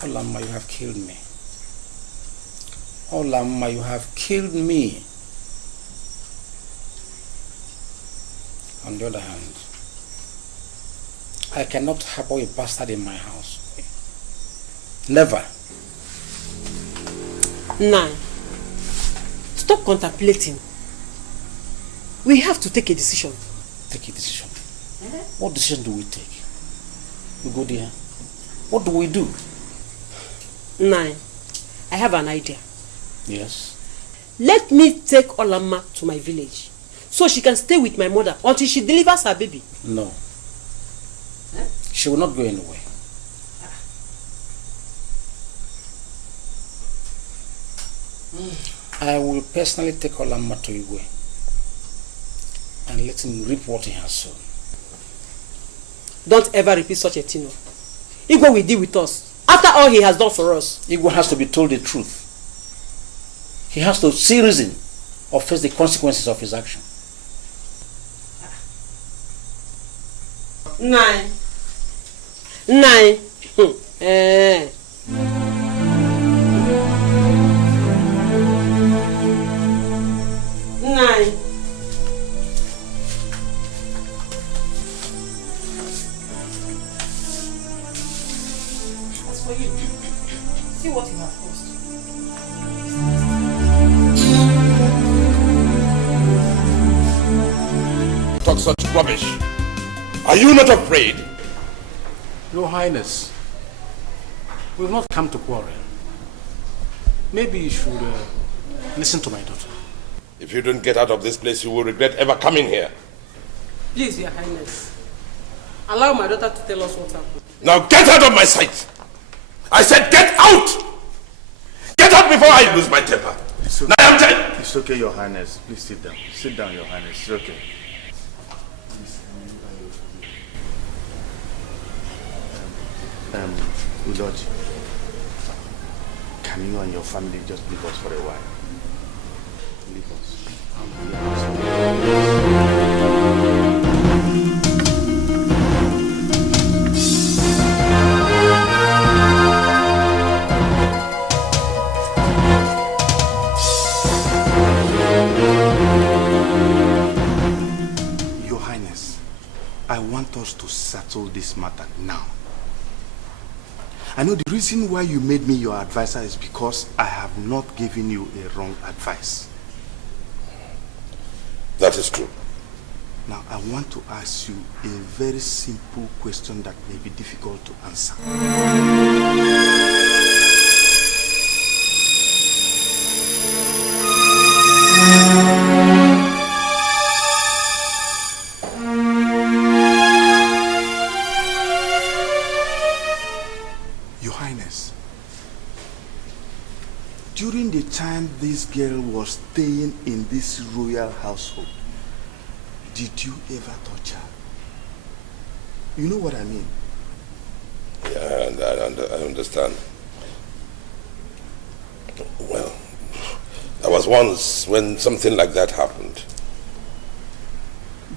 Olamma, you have killed me. Olamma, you have killed me. On the other hand, I cannot harbor a bastard in my house. Never. 9. Stop contemplating. We have to take a decision. Take a decision. What decision do we take? We go there. What do we do? 9. I have an idea. Yes. Let me take Olamma to my village so she can stay with my mother until she delivers her baby. No. She will not go anywhere. I will personally take Olamma to Igwe and let him reap what he has sown. Don't ever repeat such a thing. Igwe will deal with us after all he has done for us. Igwe has to be told the truth. He has to see reason or face the consequences of his action. 9. 9. 9. As for you, see what you have caused. Talk such rubbish. Are you not afraid? Your Highness, we have not come to quarrel. Maybe you should listen to my daughter. If you don't get out of this place, you will regret ever coming here. Please, Your Highness, allow my daughter to tell us what happened. Now get out of my sight! I said get out! Get out before I lose my temper. It's okay. Now I'm telling you. It's okay, Your Highness. Please sit down. Sit down, Your Highness. It's okay. Udochi, can you and your family just leave us for a while? Leave Your Highness, I want us to settle this matter now. I know the reason why you made me your advisor is because I have not given you a wrong advice. That is true. Now, I want to ask you a very simple question that may be difficult to answer. Your Highness, during the time this girl was staying in this royal household, did you ever touch her? You know what I mean? Yeah, I understand. Well, there was once when something like that happened.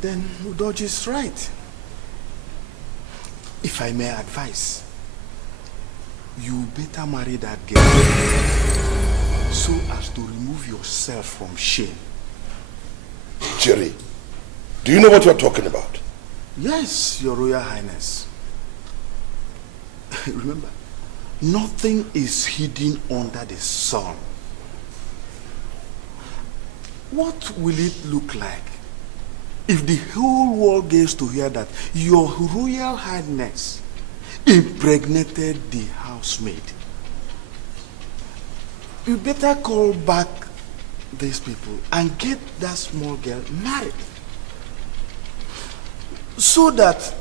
Then Udoji is right. If I may advise, you better marry that girl so as to remove yourself from shame. Jerry, do you know what you're talking about? Yes, Your Royal Highness. Remember, nothing is hidden under the sun. What will it look like if the whole world gets to hear that Your Royal Highness impregnated the housemaid? You better call back these people and get that small girl married, so that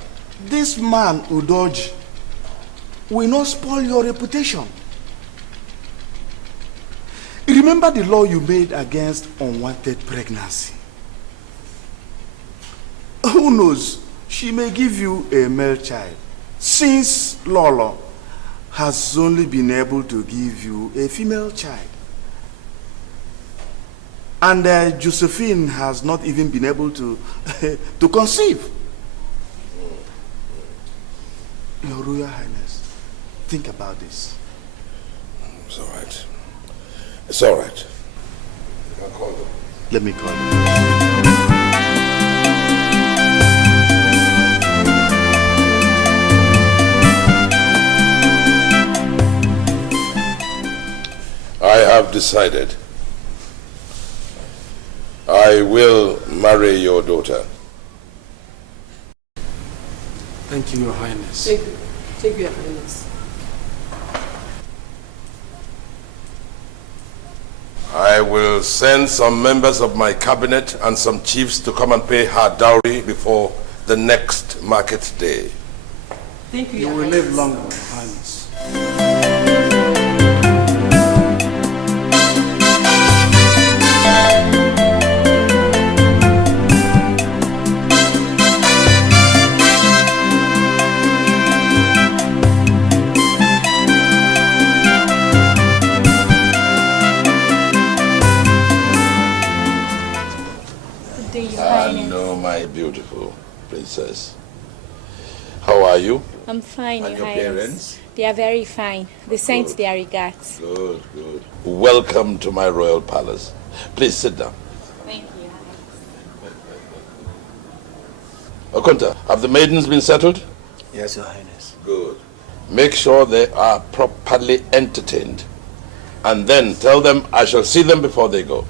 this man, Udoji, will not spoil your reputation. Remember the law you made against unwanted pregnancy. Who knows, she may give you a male child, since Lolo has only been able to give you a female child. And Josephine has not even been able to, to conceive. Your Royal Highness, think about this. It's all right. It's all right. You can call them. Let me call them. I have decided. I will marry your daughter. Thank you, Your Highness. Take Your Highness. I will send some members of my cabinet and some chiefs to come and pay her dowry before the next market day. Thank you, You Your will Highness. live longer, Your Highness. Hello, my beautiful princess. How are you? I'm fine, And Your your Highness. parents? They are very fine. They sent their regards. Good, good. Welcome to my royal palace. Please sit down. Thank you, Your Highness. Okonta, have the maidens been settled? Yes, Your Highness. Good. Make sure they are properly entertained. And then tell them I shall see them before they go.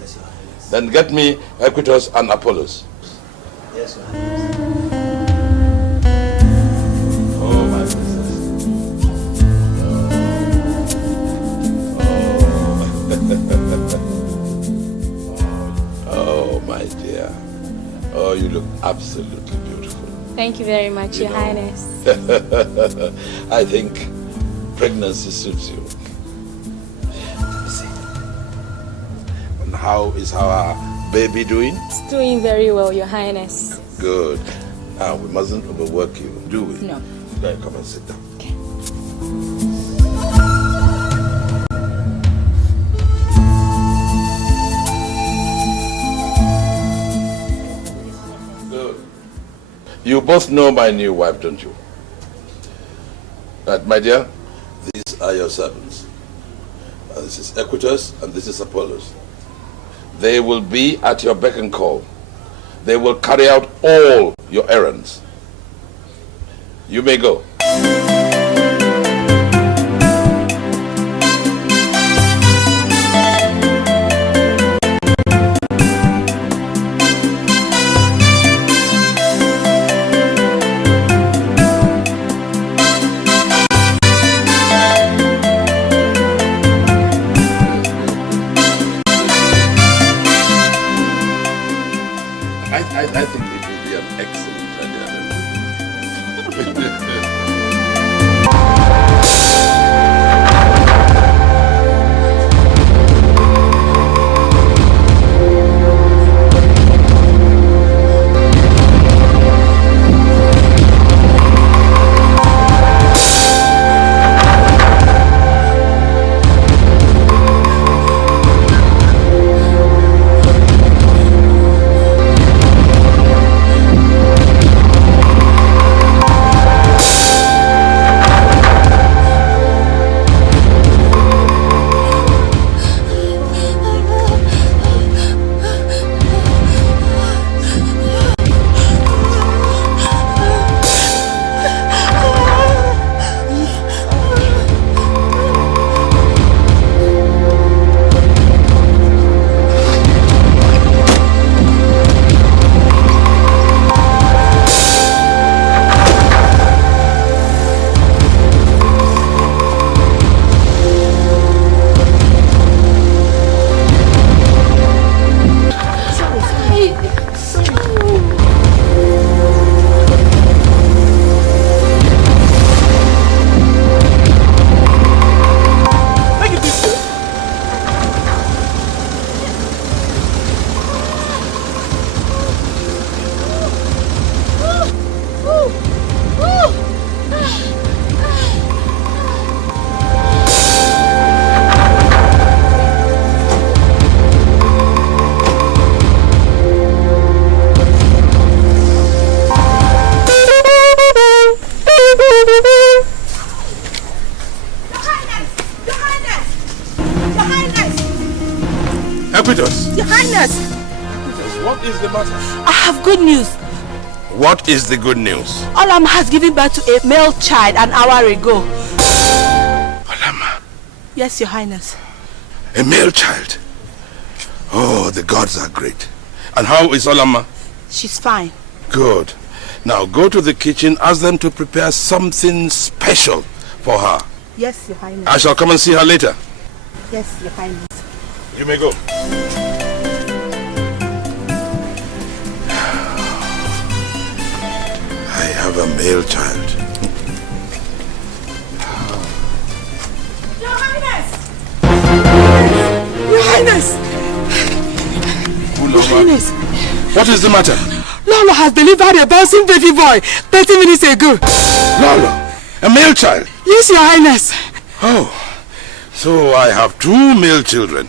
Yes, Your Highness. Then get me Equitos and Apollos. Yes, Your Highness. Oh, my princess. Oh, my dear. Oh, you look absolutely beautiful. Thank you very much, You Your know. Highness. I think pregnancy suits you. And how is our baby doing? It's doing very well, Your Highness. Good. Now, we mustn't overwork you, do we? No. Go come and sit down. Good. You both know my new wife, don't you? Right, my dear, these are your servants. This is Equitus and this is Apollos. They will be at your beck and call. They will carry out all your errands. You may go. I think it will be an excellent idea. Highness! What is the matter? I have good news. What is the good news? Olama has given birth to a male child an hour ago. Olama? Yes, Your Highness. A male child? Oh, the gods are great. And how is Olama? She's fine. Good. Now go to the kitchen, ask them to prepare something special for her. Yes, Your Highness. I shall come and see her later. Yes, Your Highness. You may go. I have a male child. Your Highness! Your Highness! Your Highness! What is the matter? Lolo has delivered a bouncing baby boy 30 minutes ago. Lolo? A male child? Yes, Your Highness. Oh, so I have 2 male children.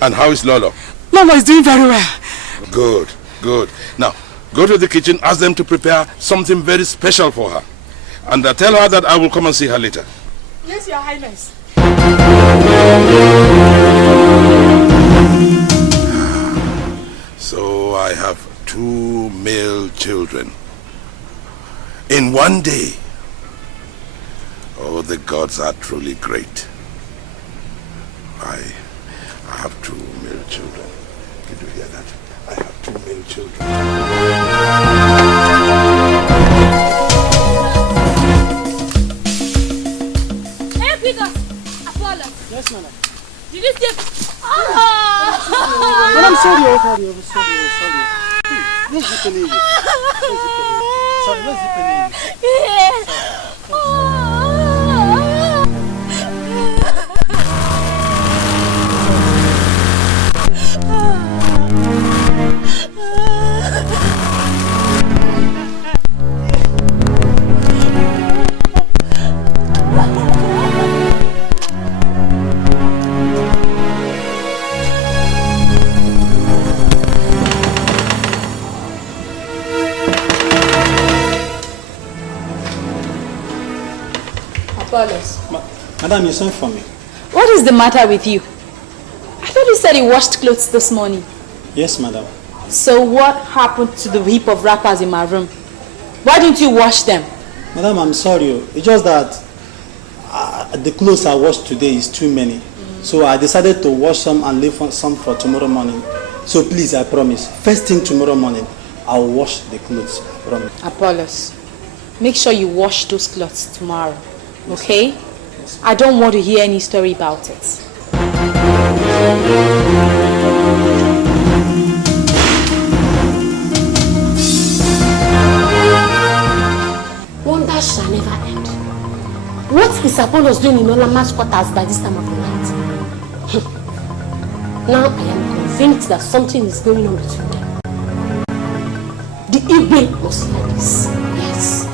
And how is Lolo? Lolo is doing very well. Good, good. Now, go to the kitchen, ask them to prepare something very special for her. And tell her that I will come and see her later. Yes, Your Highness. So I have 2 male children. In one day. Oh, the gods are truly great. I have 2 male children. Did you hear that? I have 2 male children. Hey, Peter! Apollo! Yes, madam. Did you see? Madam, sorry. Let's zip an easy. Sorry, let's zip an easy. Madam, you sent for me. What is the matter with you? I thought you said you washed clothes this morning. Yes, madam. So what happened to the heap of wrappers in my room? Why didn't you wash them? Madam, I'm sorry. It's just that the clothes I washed today is too many. So I decided to wash some and leave some for tomorrow morning. So please, I promise, first thing tomorrow morning, I'll wash the clothes. I promise. Apollos, make sure you wash those clothes tomorrow, okay? Yes. I don't want to hear any story about it. Wonders shall never end. What is Apollos doing in Olama's quarters by this time of the night? Now I am convinced that something is going on between them. The Igwe must hear this. Yes.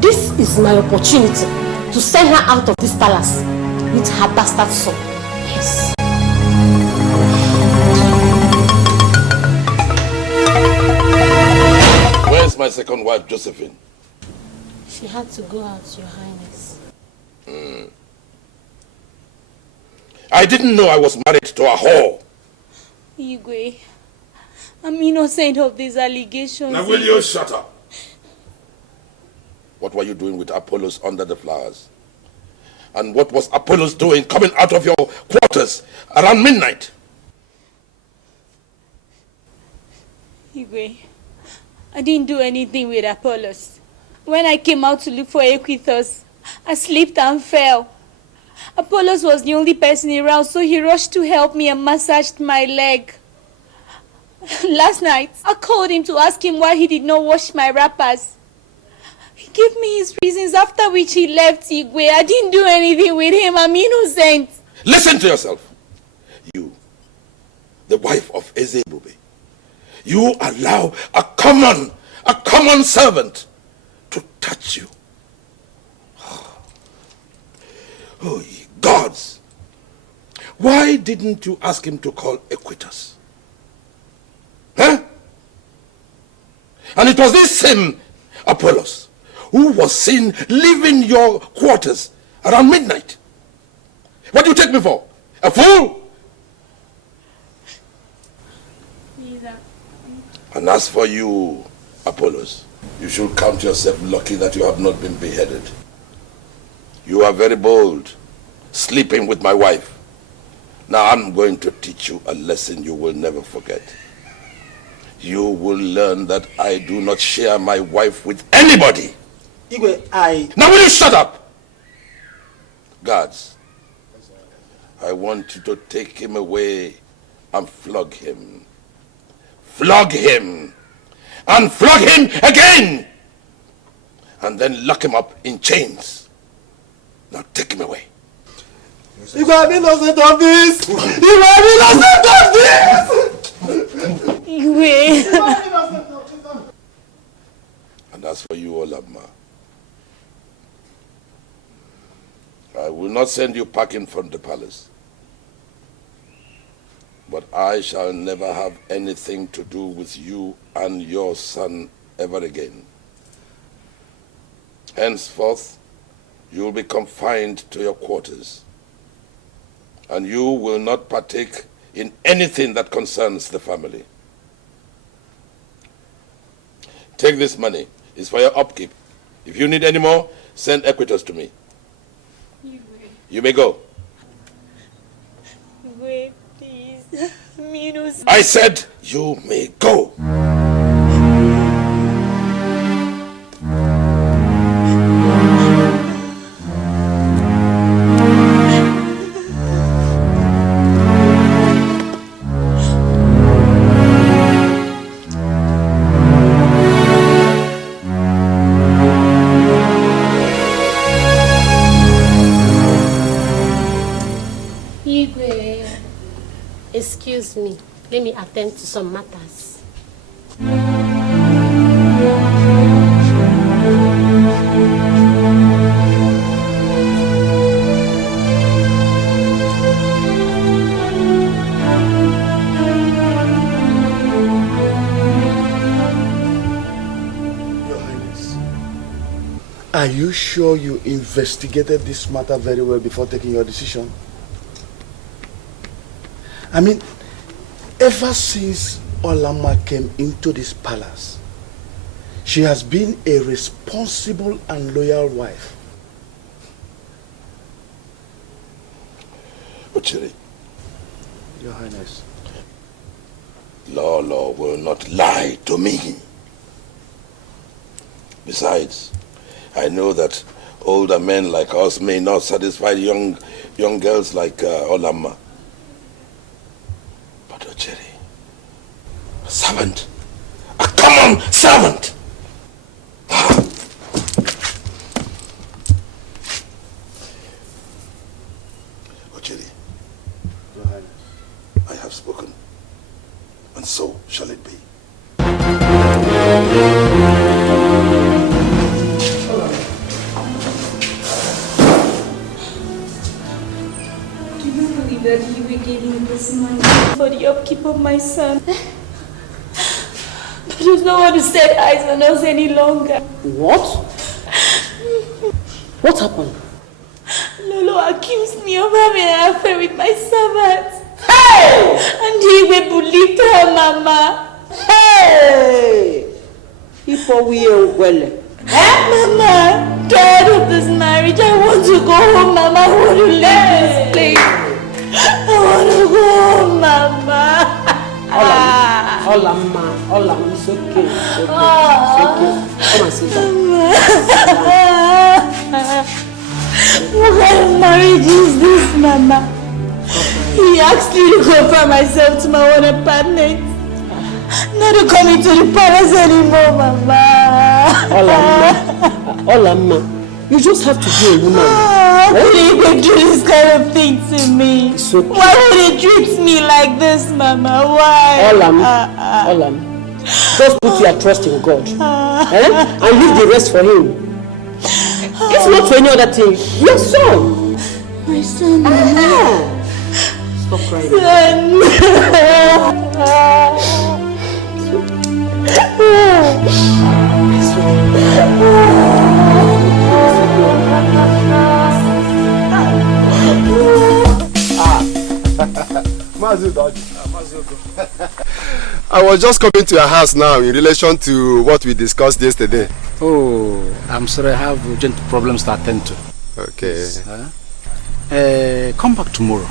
This is my opportunity to send her out of this palace with her bastard son. Yes. Where's my second wife, Josephine? She had to go out, Your Highness. I didn't know I was married to a whore. Igwe, I'm innocent of these allegations. Now will you shut up? What were you doing with Apollos under the flowers? And what was Apollos doing coming out of your quarters around midnight? Igwe, I didn't do anything with Apollos. When I came out to look for Equitos, I slipped and fell. Apollos was the only person around, so he rushed to help me and massaged my leg. Last night, I called him to ask him why he did not wash my wrappers. He gave me his reasons, after which he left Igwe. I didn't do anything with him. I'm innocent. Listen to yourself. You, the wife of Ezebube, you allow a common servant to touch you. Oh, ye gods! Why didn't you ask him to call Equitus? Huh? And it was this same Apollos who was seen leaving your quarters around midnight. What do you take me for? A fool? And as for you, Apollos, you should count yourself lucky that you have not been beheaded. You are very bold, sleeping with my wife. Now I'm going to teach you a lesson you will never forget. You will learn that I do not share my wife with anybody. Now will you shut up? Guards, I want you to take him away and flog him. Flog him! And flog him again! And then lock him up in chains. Now take him away. You are innocent of this! You are innocent of this! And as for you, Olamma, I will not send you packing from the palace. But I shall never have anything to do with you and your son ever again. Henceforth, you will be confined to your quarters, and you will not partake in anything that concerns the family. Take this money. It's for your upkeep. If you need any more, send equitos to me. You may go. Wait, please. Minus. I said you may go. Excuse me. Let me attend to some matters. Your Highness, are you sure you investigated this matter very well before taking your decision? I mean, ever since Olamma came into this palace, she has been a responsible and loyal wife. Ochiri, Your Highness. Lolo will not lie to me. Besides, I know that older men like us may not satisfy young girls like Olamma. Ochiri, a servant, a common servant. Ochiri, I have spoken, and so shall it be. Do you believe that he will give me this money for the upkeep of my son? But there's no one to set eyes on us any longer. What? What happened? Lolo accused me of having an affair with my servant. Hey! And he will believe her, Mama. Hey! People will well. Mama, tired of this marriage. I want to go home, Mama. I want to leave this place. I want to go home, Mama. Olamma, it's okay. It's okay. Come and sit down. What kind of marriage is this, Mama? He asked me to go for myself to my own apartment. Not to come into the palace anymore, Mama. Olamma, you just have to be a woman. How could he go do this kind of thing to me? Okay. Why would he treat me like this, Mama? Why? Olam, just put your trust in God. And leave the rest for him. If not for any other thing, your son. My son, Mama. Stop crying. I was just coming to your house now in relation to what we discussed yesterday. Oh, I'm sorry, I have urgent problems to attend to. Okay. Come back tomorrow,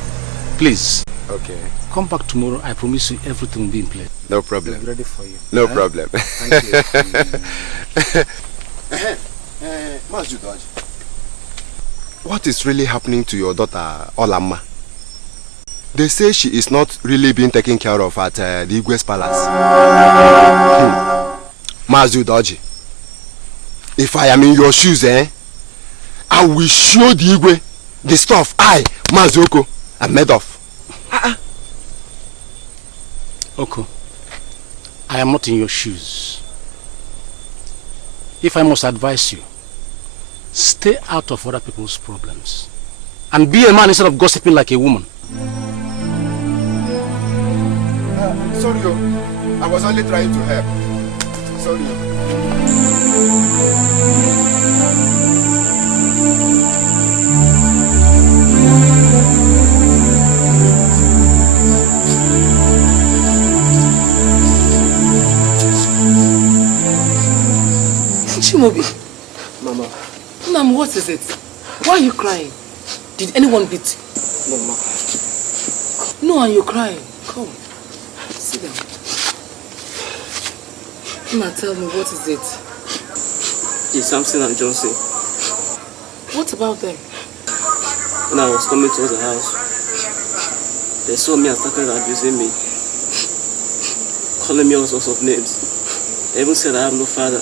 please. Okay. Come back tomorrow. I promise you everything will be in place. No problem. I'm ready for you. No problem. Thank you. What is really happening to your daughter, Olamma? They say she is not really being taken care of at the Igwe's palace. Mazu Doji, if I am in your shoes, I will show the Igwe the stuff I, Mazuko, am made of. Oko, I am not in your shoes. If I must advise you, stay out of other people's problems and be a man instead of gossiping like a woman. Sorry, I was only trying to help. Sorry. Chimobi. Mama. Mom, what is it? Why are you crying? Did anyone beat you? No, Mama. No, and you're crying. Come. Sit down. Mama, tell me, what is it? It's Samson and Johnson. What about them? When I was coming towards the house, they saw me and started abusing me, calling me all sorts of names. They even said I have no father.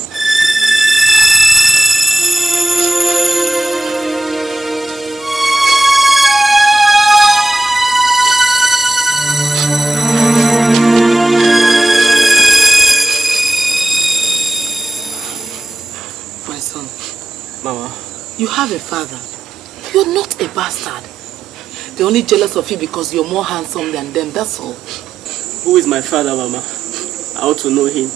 You have a father. You're not a bastard. They're only jealous of you because you're more handsome than them, that's all. Who is my father, Mama? I want to know him.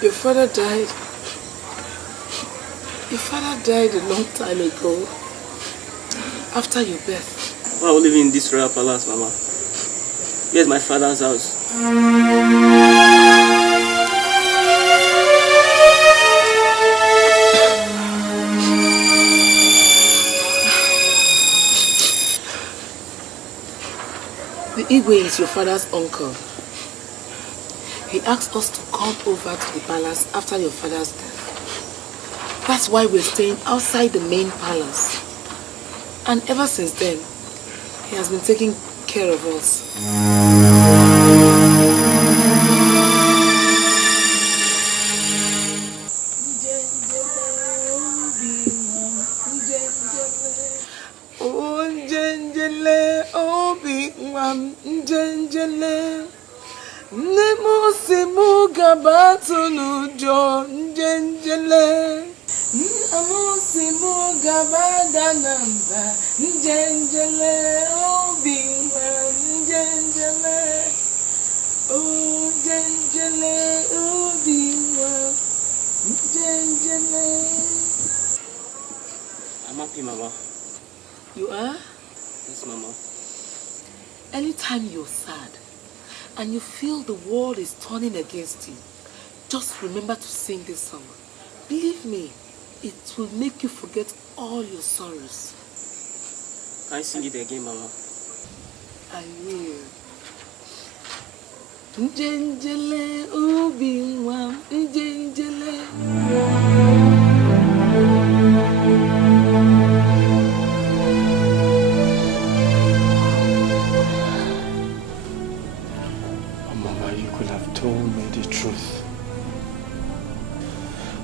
Your father died. Your father died a long time ago. After your birth. Why are we living in this royal palace, Mama? Here's my father's house. The Igwe is your father's uncle. He asked us to come over to the palace after your father's death. That's why we're staying outside the main palace. And ever since then, he has been taking care of us. I'm happy, Mama. You are? Yes, Mama. Anytime you're sad and you feel the world is turning against you, just remember to sing this song. Believe me, it will make you forget all your sorrows. Can I sing it again, Mama? I will. Njenjele ubi nwa njenjele. Mama, you could have told me the truth.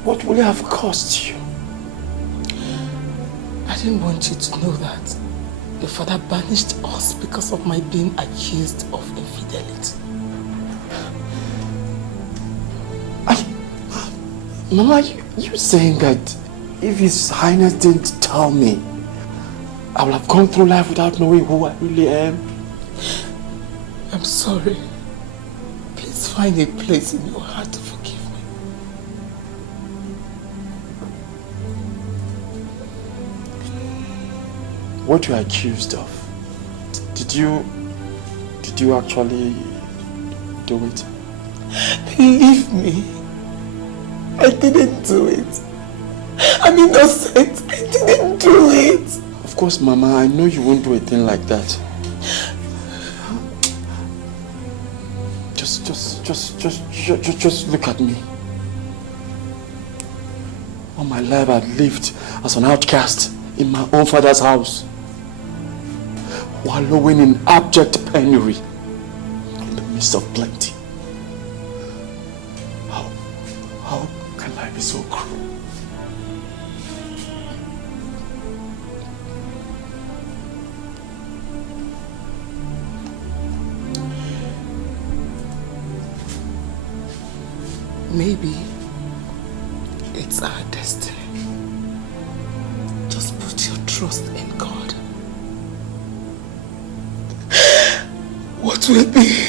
What would it have cost you? I didn't want you to know that your father banished us because of my being accused of infidelity. Mama, you saying that if His Highness didn't tell me, I would have gone through life without knowing who I really am? I'm sorry. Please find a place in your heart to forgive me. what you're accused of, did you actually do it? Believe me, I didn't do it. I'm innocent. I didn't do it. Of course, Mama, I know you won't do a thing like that. Just look at me. All my life I lived as an outcast in my own father's house, wallowing in abject penury in the midst of plenty. How can I be so cruel? Maybe it's our destiny. Just put your trust in God. What will be?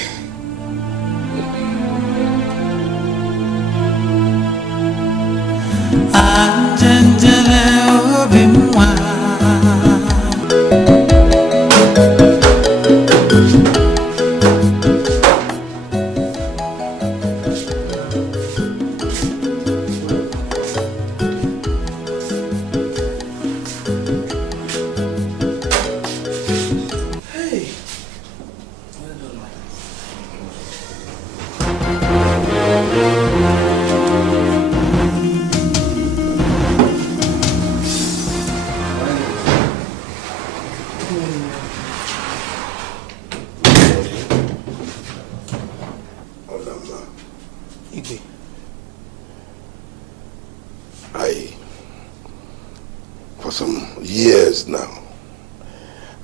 For some years now,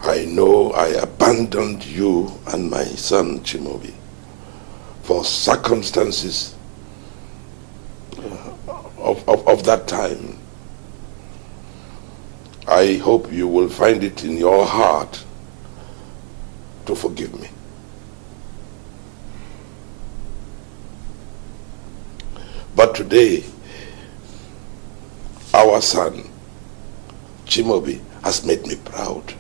I know I abandoned you and my son Chimobi for circumstances of that time. I hope you will find it in your heart to forgive me. But today, our son, Chimobi, has made me proud.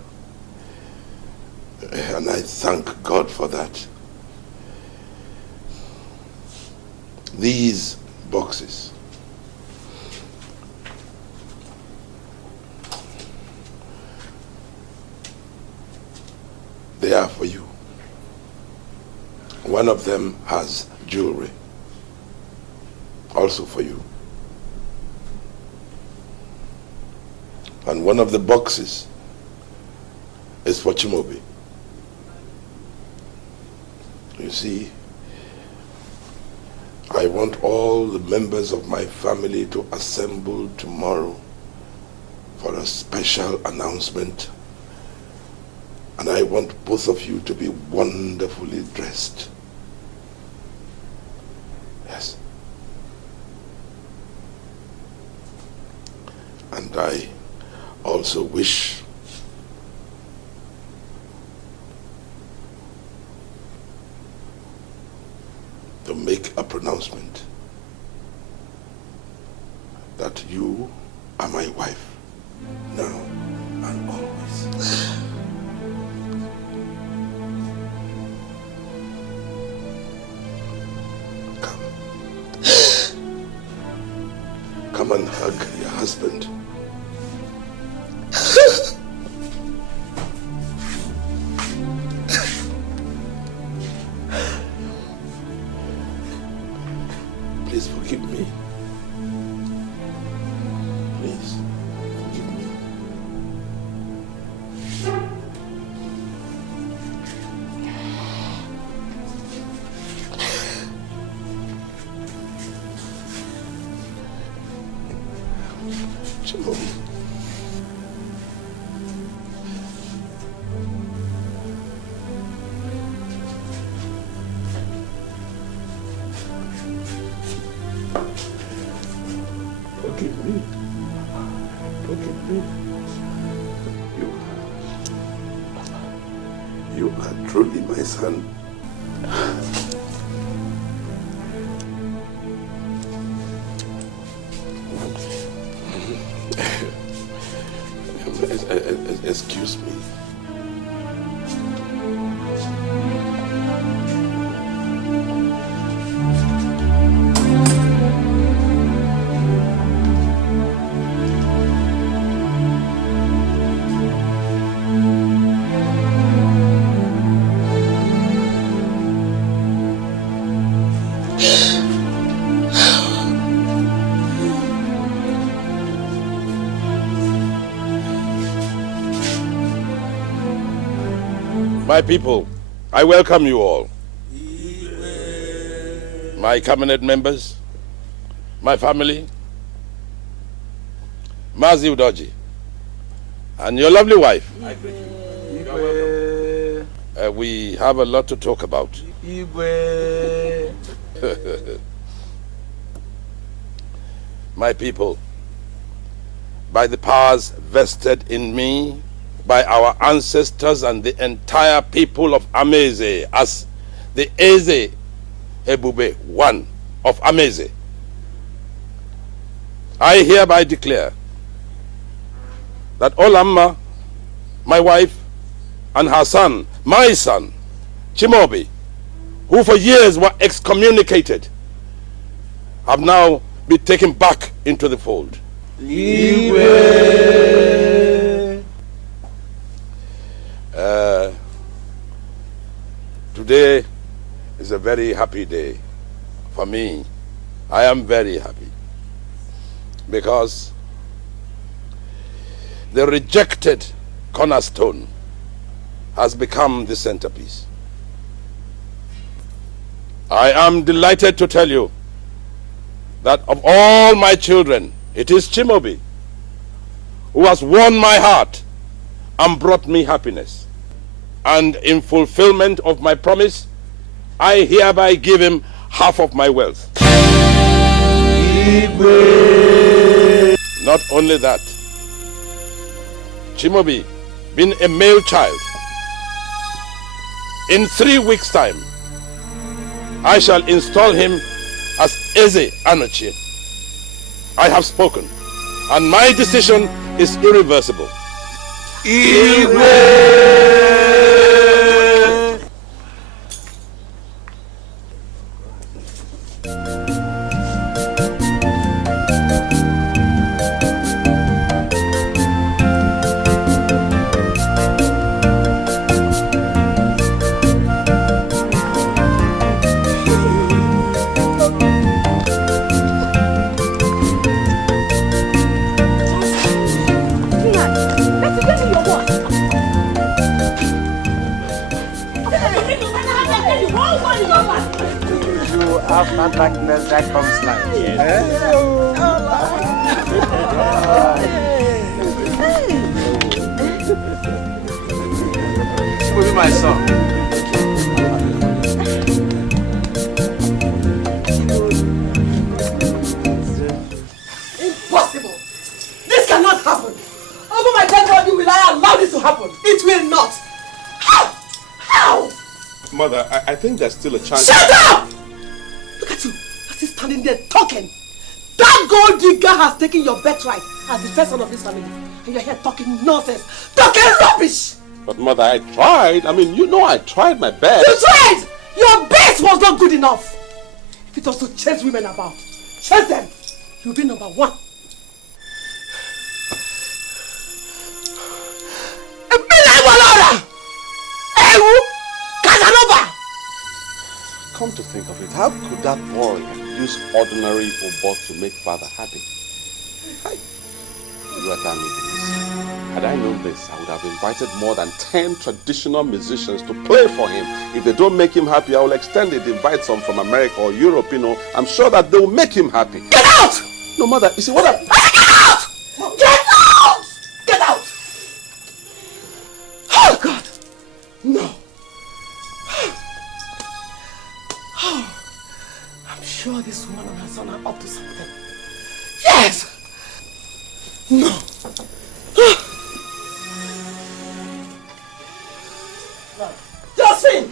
And I thank God for that. These boxes, they are for you. One of them has jewelry, also for you. And one of the boxes is for Chimobi. You see, I want all the members of my family to assemble tomorrow for a special announcement. And I want both of you to be wonderfully dressed. Yes. And I also wish to make a pronouncement that you are my wife now and always. Come and hug your husband. Please forgive me. Please forgive me. Chimobi. Forgive me. Forgive me. You are truly my son. Excuse me. My people, I welcome you all. My cabinet members, my family, Mazi Udoji, and your lovely wife. We have a lot to talk about. My people, by the powers vested in me by our ancestors and the entire people of Amaeze as the Eze Ebube one of Amaeze, I hereby declare that Olamma, my wife, and her son, my son, Chimobi, who for years were excommunicated, have now been taken back into the fold. Today is a very happy day for me. I am very happy because the rejected cornerstone has become the centerpiece. I am delighted to tell you that of all my children, it is Chimobi who has won my heart and brought me happiness. And in fulfillment of my promise, I hereby give him half of my wealth. Not only that, Chimobi, being a male child, in 3 weeks' time, I shall install him as Eze Anochie. I have spoken, and my decision is irreversible. That comes like will be my son. Impossible! This cannot happen! Over my dead body will I allow this to happen? It will not! How? How? Mother, I think there's still a chance. Shut up! Look at you! You're standing there talking! That gold digger has taken your birthright as the first son of this family. And you're here talking nonsense! Talking rubbish! But mother, I tried. I mean, you know I tried my best. You tried! Your best was not good enough! If it also chase women about, chase them! You'll be number one. Come to think of it, how could that boy use ordinary obo to make father happy? You are damn idiots. Had I known this, I would have invited more than 10 traditional musicians to play for him. If they don't make him happy, I will extend it, invite some from America or Europe, you know. I'm sure that they will make him happy. Get out! No, mother, you see what I... Get out! Get out! Get out! Oh, God! No. Oh, I'm sure this woman and her son are up to something. Yes! No. Josephine!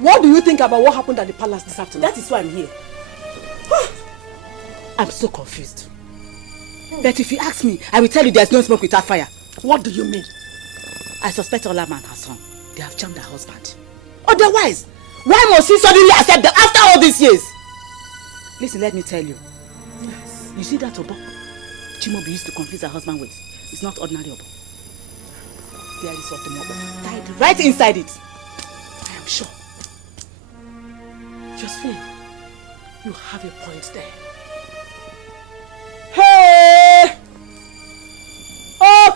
What do you think about what happened at the palace this afternoon? That is why I'm here. I'm so confused. But if you ask me, I will tell you there's no smoke without fire. What do you mean? I suspect Olama and her son. They have charmed her husband. Otherwise, why must he suddenly accept them after all these years? Listen, let me tell you. Yes. You see that Obo Chimobi used to confuse her husband with? It's not ordinary Obo. There is what the Obo died right inside it. I am sure. Josephine, you have a point there. Hey! Oh,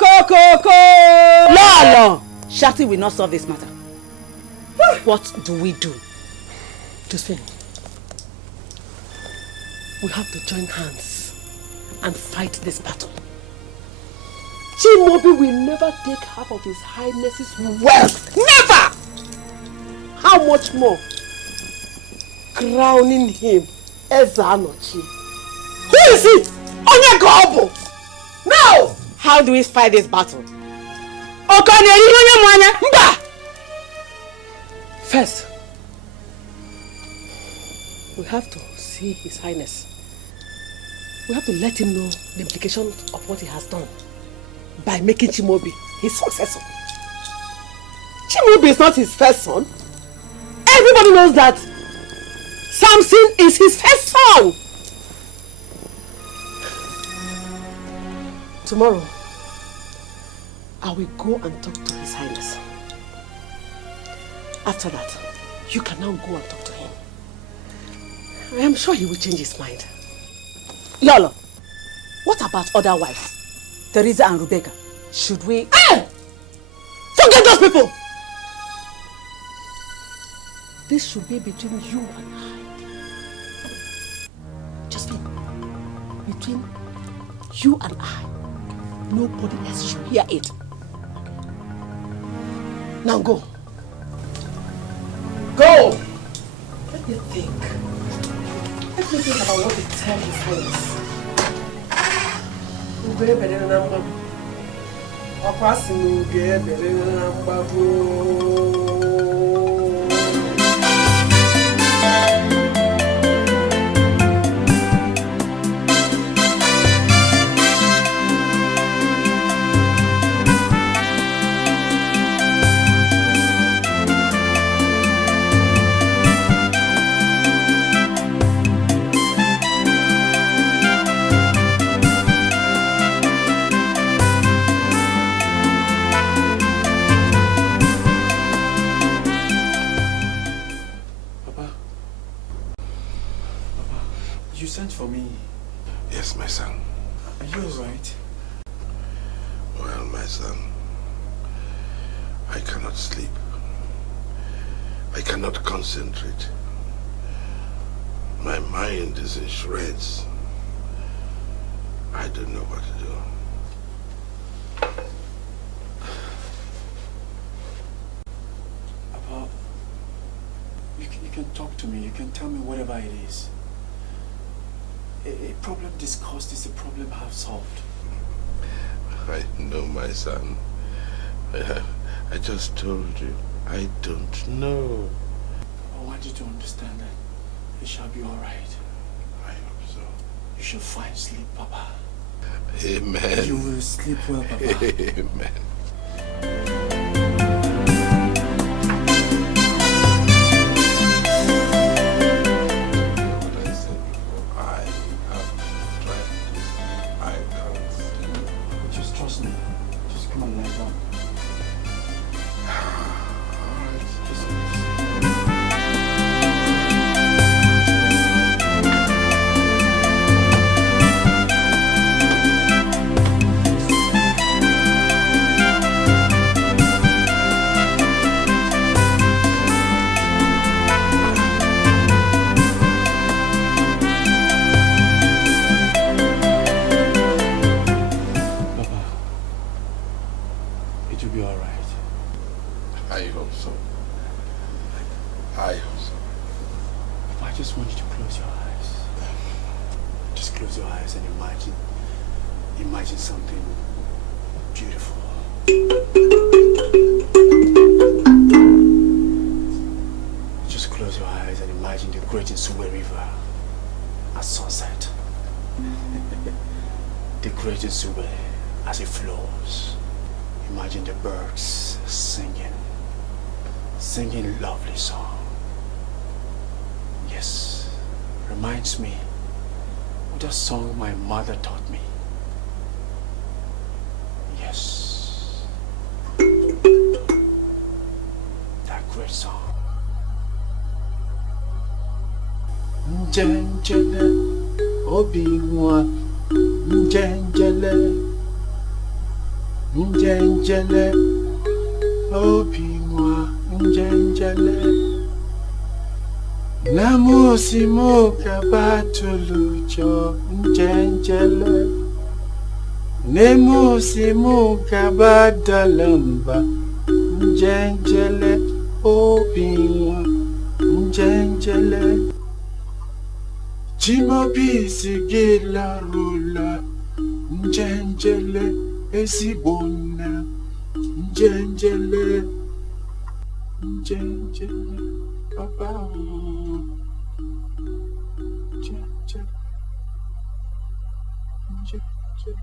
Lolo! Shouting will not solve this matter. What do we do? Josephine, we have to join hands and fight this battle. Chimobi will never take half of His Highness's wealth. Never! How much more? Crowning him as Anochie. Who is he? Onye. No! How do we fight this battle? First, we have to see His Highness. We have to let him know the implication of what he has done by making Chimobi his successor. Chimobi is not his first son. Everybody knows that Samson is his first son. Tomorrow, I will go and talk to His Highness. After that, you can now go and talk to him. I am sure he will change his mind. Lolo, what about other wives? Teresa and Rebecca? Should we... Hey! Forget those people! This should be between you and I. Just between you and I. Nobody else should hear it. Now go. Go! Let me think. Let me think about what to tell His Highness. For me. Yes, my son. Are you alright? Well, my son, I cannot sleep. I cannot concentrate. My mind is in shreds. I don't know what to do. Papa, you can talk to me. You can tell me whatever it is. A problem discussed is a problem half solved. I know, my son. I just told you. I don't know. I want you to understand that it shall be all right. I hope so. You shall find sleep, Papa. Amen. You will sleep well, Papa. Amen. Imagine something beautiful. Just close your eyes and imagine the great Nsugbe River at sunset. The great Nsugbe as it flows. Imagine the birds singing lovely song. Yes, reminds me of the song my mother taught me. Yes, that great song. Njenjele, obi-nwa, njenjele, njenjele, obi-nwa, njenjele. Namusimu kabatulujo, njenjele. Nemusimu kabadalamba, njenjele, obi-nwa, njenjele. Chimobi sigila rula, njenjele esibona, njenjele, njenjele, papa, njenjele, njenjele.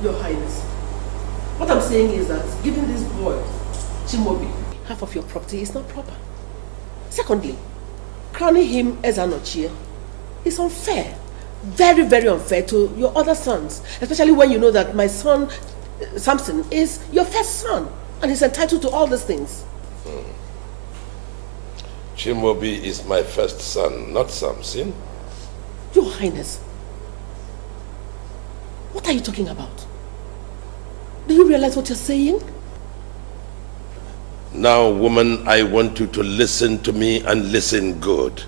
Your Highness, what I'm saying is that giving this boy, Chimobi, half of your property is not proper. Secondly, crowning him as Anochie is unfair. Very, very unfair to your other sons, especially when you know that my son, Samson, is your first son and he's entitled to all these things. Chimobi is my first son, not Samson. Your Highness, what are you talking about? Do you realize what you're saying? Now, woman, I want you to listen to me and listen good.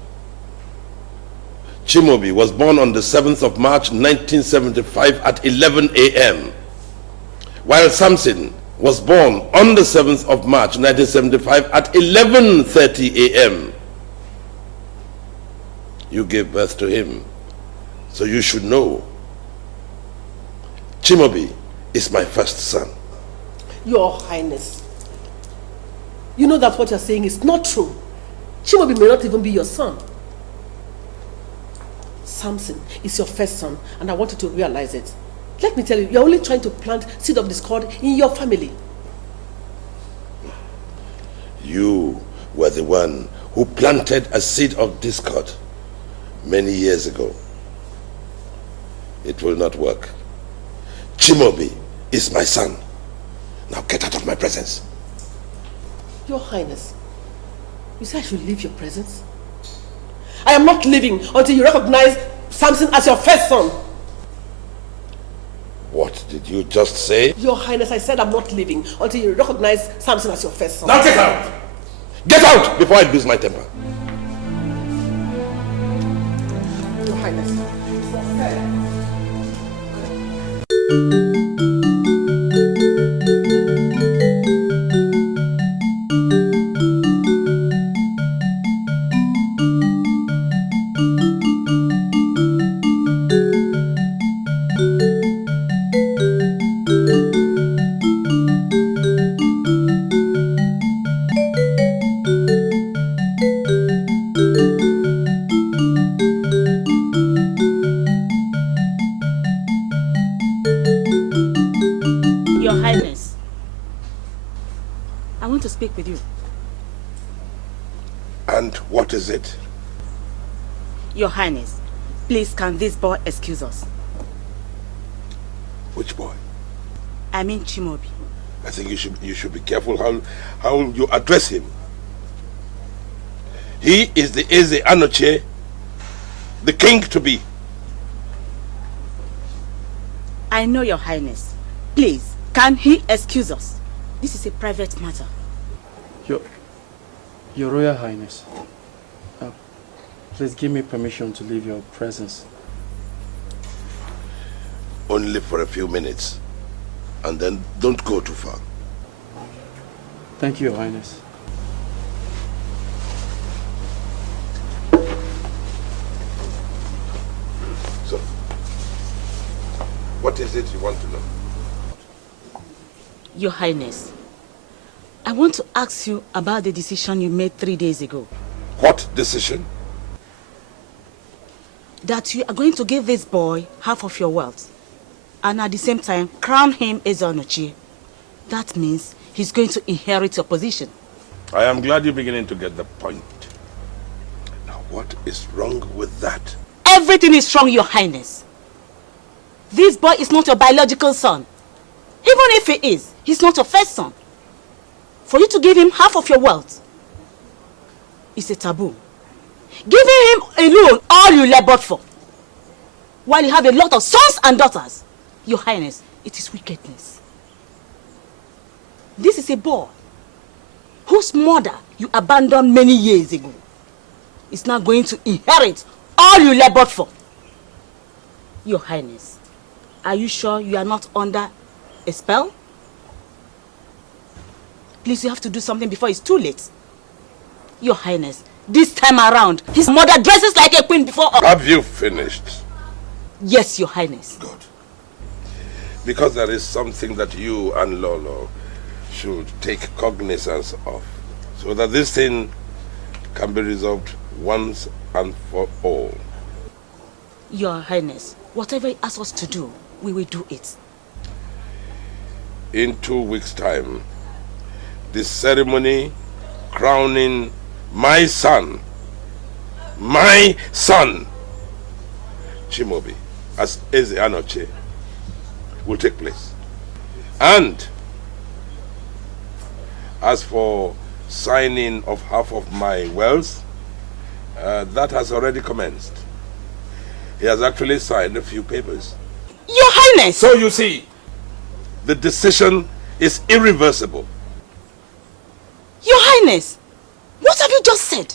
Chimobi was born on the 7th of March 1975 at 11 a.m. while Samson was born on the 7th of March 1975 at 11:30 a.m. You gave birth to him, so you should know. Chimobi is my first son. Your Highness, you know that what you're saying is not true. Chimobi may not even be your son. Samson is your first son, and I want you to realize it. Let me tell you, you're only trying to plant seed of discord in your family. You were the one who planted a seed of discord many years ago. It will not work. Chimobi is my son. Now get out of my presence. Your Highness, you say I should leave your presence? I am not leaving until you recognize Samson as your first son. What did you just say? Your Highness, I said I'm not leaving until you recognize Samson as your first son. Now get out! Get out before I lose my temper. Your Highness, with you. And what is it? Your Highness, please can this boy excuse us? Which boy? I mean Chimobi. I think you should be careful how you address him. He is the Eze Anochie, the king to be. I know, Your Highness. Please, can he excuse us? This is a private matter. Your Royal Highness, please give me permission to leave your presence. Only for a few minutes, and then don't go too far. Thank you, Your Highness. So, what is it you want to know? Your Highness, I want to ask you about the decision you made 3 days ago. What decision? That you are going to give this boy half of your wealth, and at the same time crown him as Anochie. That means he's going to inherit your position. I am glad you're beginning to get the point. Now, what is wrong with that? Everything is wrong, Your Highness. This boy is not your biological son. Even if he is, he's not your first son. For you to give him half of your wealth is a taboo. Giving him alone all you labored for, while you have a lot of sons and daughters, Your Highness, it is wickedness. This is a boy whose mother you abandoned many years ago is now going to inherit all you labored for. Your Highness, are you sure you are not under a spell? Please, you have to do something before it's too late. Your Highness, this time around, his mother dresses like a queen before us. Have you finished? Yes, Your Highness. Good. Because there is something that you and Lolo should take cognizance of, so that this thing can be resolved once and for all. Your Highness, whatever he asks us to do, we will do it. In 2 weeks' time, the ceremony crowning my son, Chimobi, as Eze Anochie, will take place. And as for signing of half of my wealth, that has already commenced. He has actually signed a few papers. Your Highness! So you see, the decision is irreversible. Your Highness, what have you just said?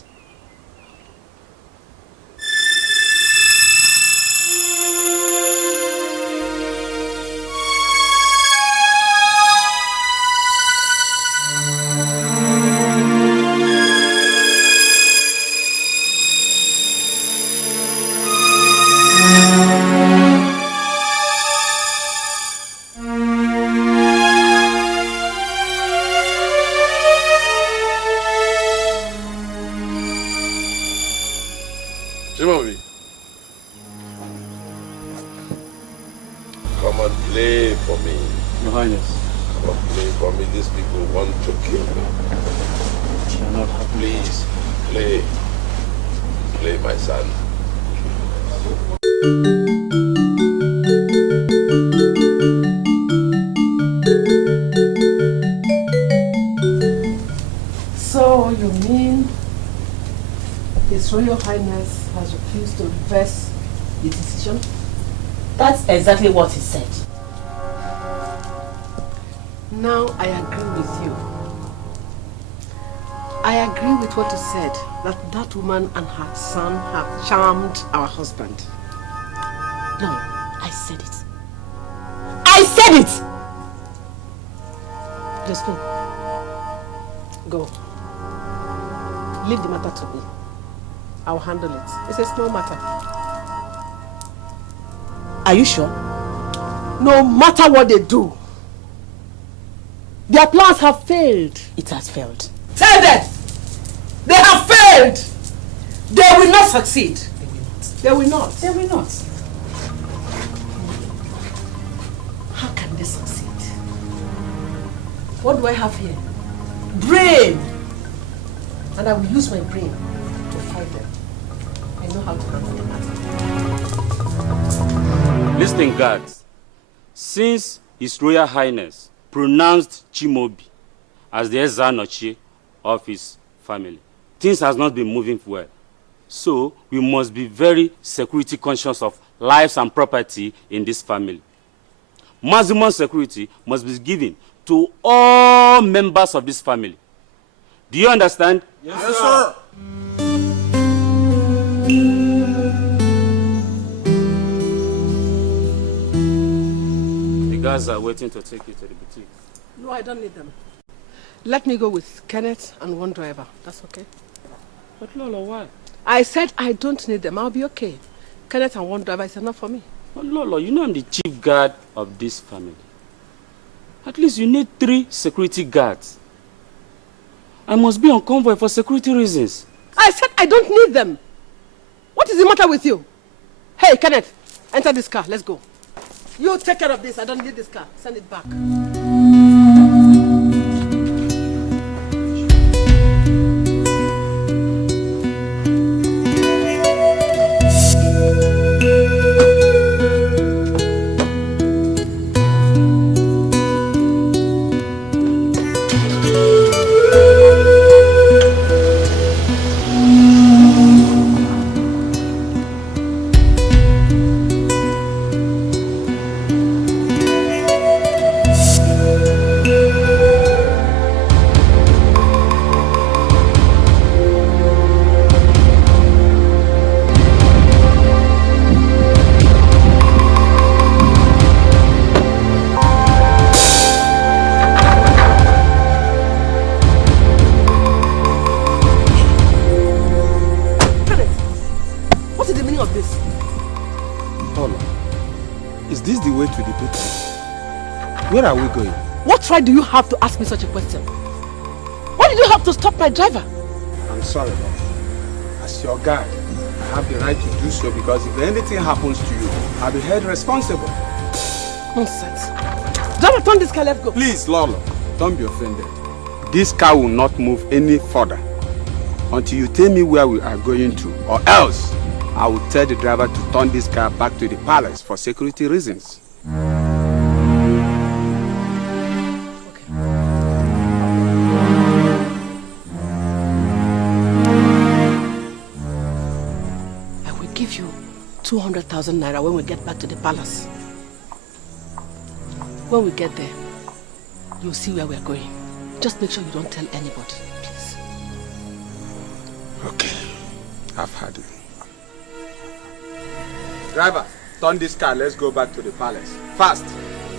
Chimobi, come and play for me. Your Highness. Come and play for me. These people want to kill me. Shall not happen. Please, play. Play, my son. So you mean His Royal Highness has refused to reverse the decision? That's exactly what he said. Now I agree with you. I agree with what you said, that that woman and her son have charmed our husband. No, I said it. I said it! Josephine, go. Leave the matter to me. I'll handle it. It's a small matter. Are you sure? No matter what they do, their plans have failed. It has failed. Tell them! They have failed! They will not succeed. They will not. They will not. How can they succeed? What do I have here? Brain! And I will use my brain to fight them. I know how to handle the matter. Listen, guards. Since His Royal Highness pronounced Chimobi as the Anochie of his family, things has not been moving well. So we must be very security conscious of lives and property in this family. Maximum security must be given to all members of this family. Do you understand? Yes, sir. The guards are waiting to take you to the boutique. No, I don't need them. Let me go with Kenneth and one driver. That's okay. But Lolo, why? I said I don't need them. I'll be okay. Kenneth and one driver is enough for me. But Lolo, you know I'm the chief guard of this family. At least you need 3 security guards. I must be on convoy for security reasons. I said I don't need them. What is the matter with you? Hey, Kenneth, enter this car. Let's go. You take care of this. I don't need this car. Send it back. Where are we going? What right do you have to ask me such a question? Why did you have to stop my driver? I'm sorry, Lord. As your guard, I have the right to do so because if anything happens to you, I'll be held responsible. Nonsense. Driver, turn this car, let's go. Please, Lolo, don't be offended. This car will not move any further until you tell me where we are going to, or else I will tell the driver to turn this car back to the palace for security reasons. I will give you 200,000 naira when we get back to the palace. When we get there, you'll see where we're going. Just make sure you don't tell anybody, please. Okay, I've had it. Driver, turn this car. Let's go back to the palace. Fast.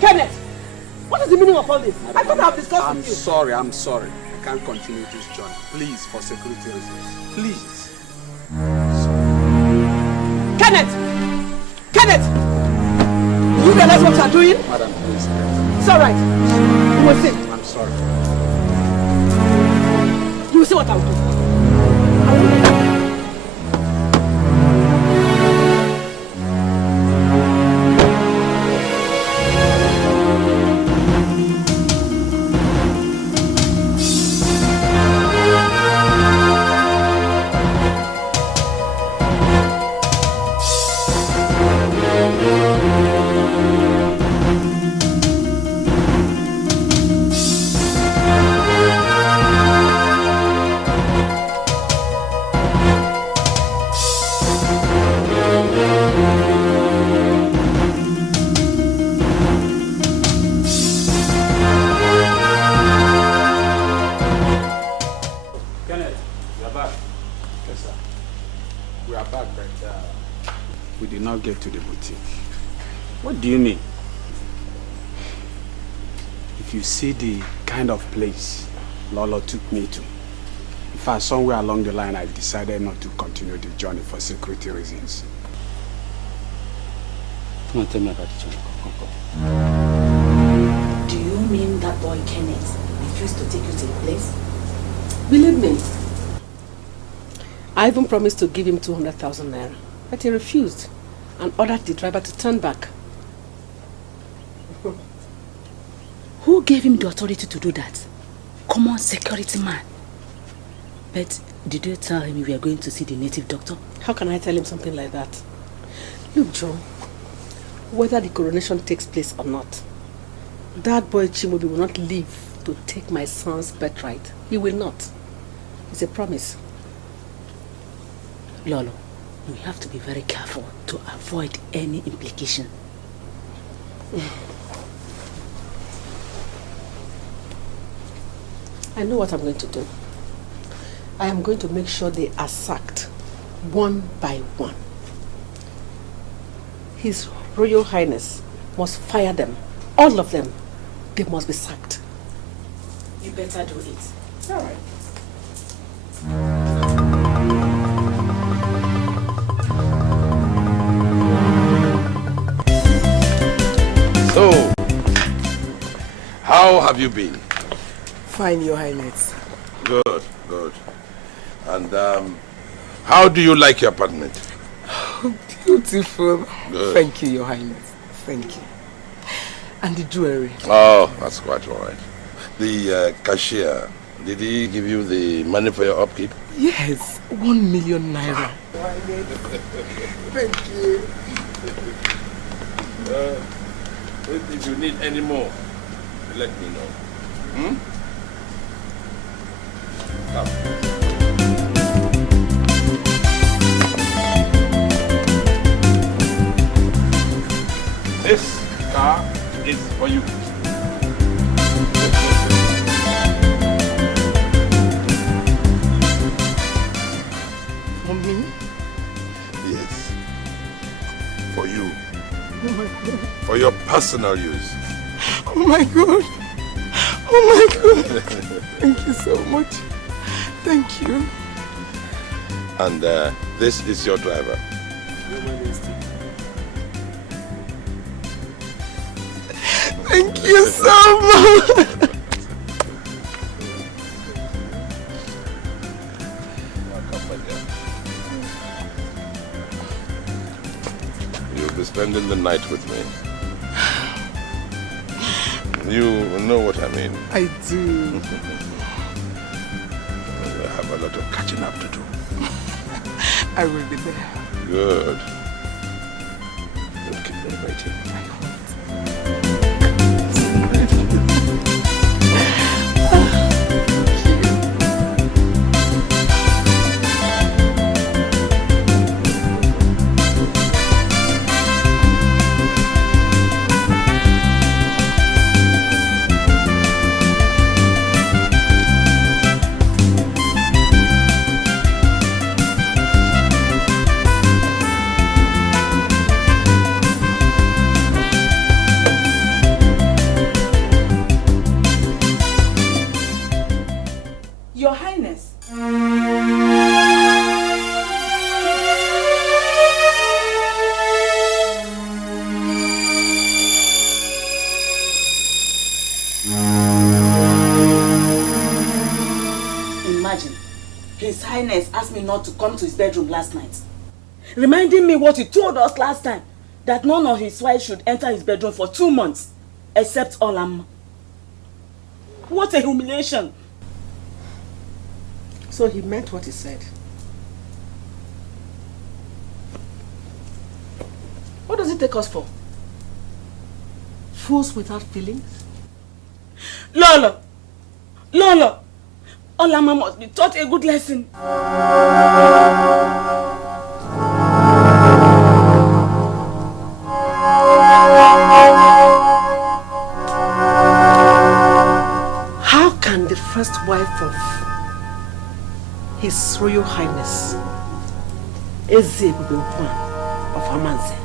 Kenneth, what is the meaning of all this? I thought I've discussed with you. I'm sorry. I can't continue this journey. Please, for security reasons. Please. Kenneth! Kenneth! You realize what you're doing? Madam, please. It's all right. You will see. I'm sorry. You will see what I'll do. Get to the boutique. What do you mean? If you see the kind of place Lolo took me to, in fact, somewhere along the line, I decided not to continue the journey for security reasons. Come on, tell me about the journey. Come. Do you mean that boy Kenneth refused to take you to the place? Believe me, I even promised to give him 200,000 naira, but he refused and ordered the driver to turn back. Who gave him the authority to do that? Common security man. But did you tell him we are going to see the native doctor? How can I tell him something like that? Look, Joe, whether the coronation takes place or not, that boy Chimobi will not live to take my son's birthright. He will not. It's a promise. Lolo, you have to be very careful to avoid any implication. I know what I'm going to do. I am going to make sure they are sacked one by one. His Royal Highness must fire them. All of them. They must be sacked. You better do it. All right. So, how have you been? Fine, Your Highness. Good, good. And how do you like your apartment? Beautiful. Good. Thank you, Your Highness. Thank you. And the jewelry. Oh, that's quite all right. The cashier, did he give you the money for your upkeep? Yes, 1 million naira. Thank you. If you need any more, let me know. Come. This car is for you. For me? Yes. For you. Oh my God. For your personal use. Oh my God. Oh my God. Thank you so much. Thank you. And this is your driver. Thank you so much. You'll be spending the night with me. You know what I mean. I do. I have a lot of catching up to do. I will be there. Good. Don't keep me waiting. Your Highness. Imagine, His Highness asked me not to come to his bedroom last night, reminding me what he told us last time, that none of his wives should enter his bedroom for 2 months, except Olam. What a humiliation! So he meant what he said. What does it take us for? Fools without feelings? Lolo! Lolo! Olama must be taught a good lesson. How can the first wife of His Royal Highness Ezebube of Amanze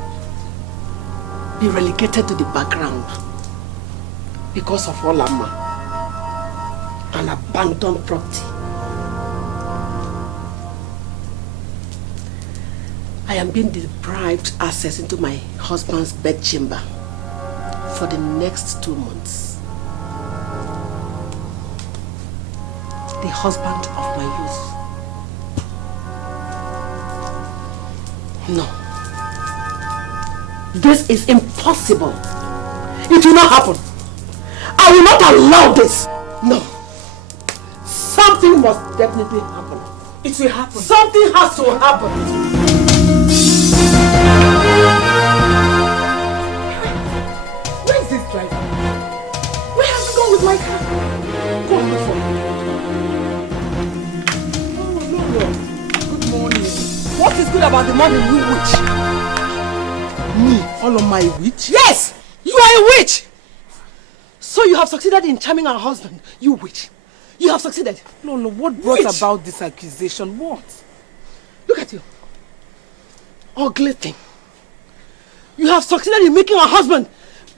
be relegated to the background because of Olama, an abandoned property? I am being deprived access into my husband's bedchamber for the next 2 months. The husband of my youth. No. This is impossible. It will not happen. I will not allow this. No. Something must definitely happen. It will happen. Something has to happen. the money, you witch. Me, all of my witch? Yes! You are a witch! So you have succeeded in charming our husband, you witch. You have succeeded. No, what brought about this accusation? What? Look at you. Ugly thing. You have succeeded in making our husband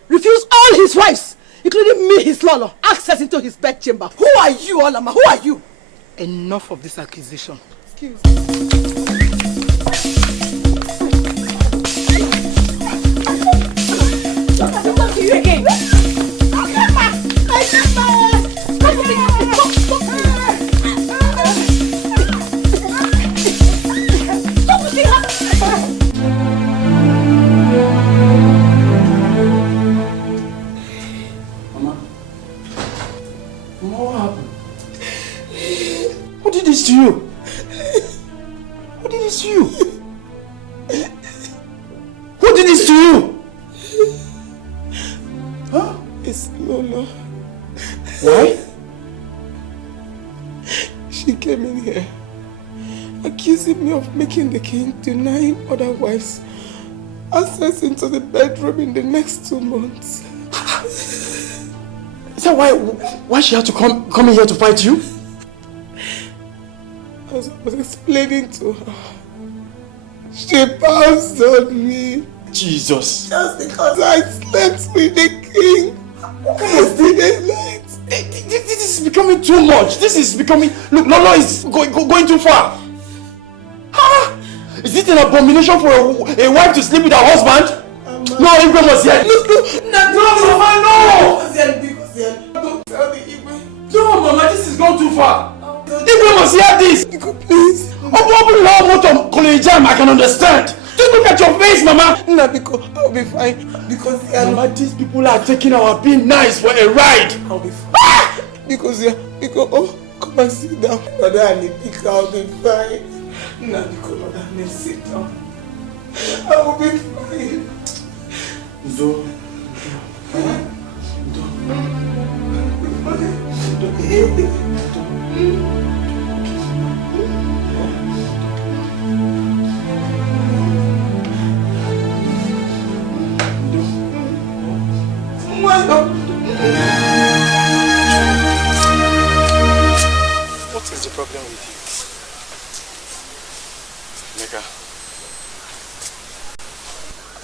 refuse all his wives, including me, his Lolo, access into his bedchamber. Who are you, Olama? Who are you? Enough of this accusation. Excuse me. Talk to you again. Who did this to you? Who did this to you? Who did this to you? Huh? It's Lola. Why? She came in here accusing me of making the king deny other wives access into the bedroom in the next 2 months. Is that why she had to come in here to fight you? As I was explaining to her, she pounced on me. Jesus. Just because I slept with the king. Yesterday night. This is becoming too much. This is becoming... Look, Lolo is going too far. Huh? Is it an abomination for a wife to sleep with her husband? No, Igwe must hear this. No, Mama, no! Don't tell the Igwe. No, Mama, this is going too far. Igwe must hear this. Please. Open law motor Kolejam, I can understand. Just look at your face, Mama. Nabiko, I'll be fine. Because Mama, these people are taking our being nice for a ride. I'll be fine. Because come and sit down. Mother, I'll be fine. Nabiko, Mother, sit down. I will be fine. Do. What is the problem with you? Mega,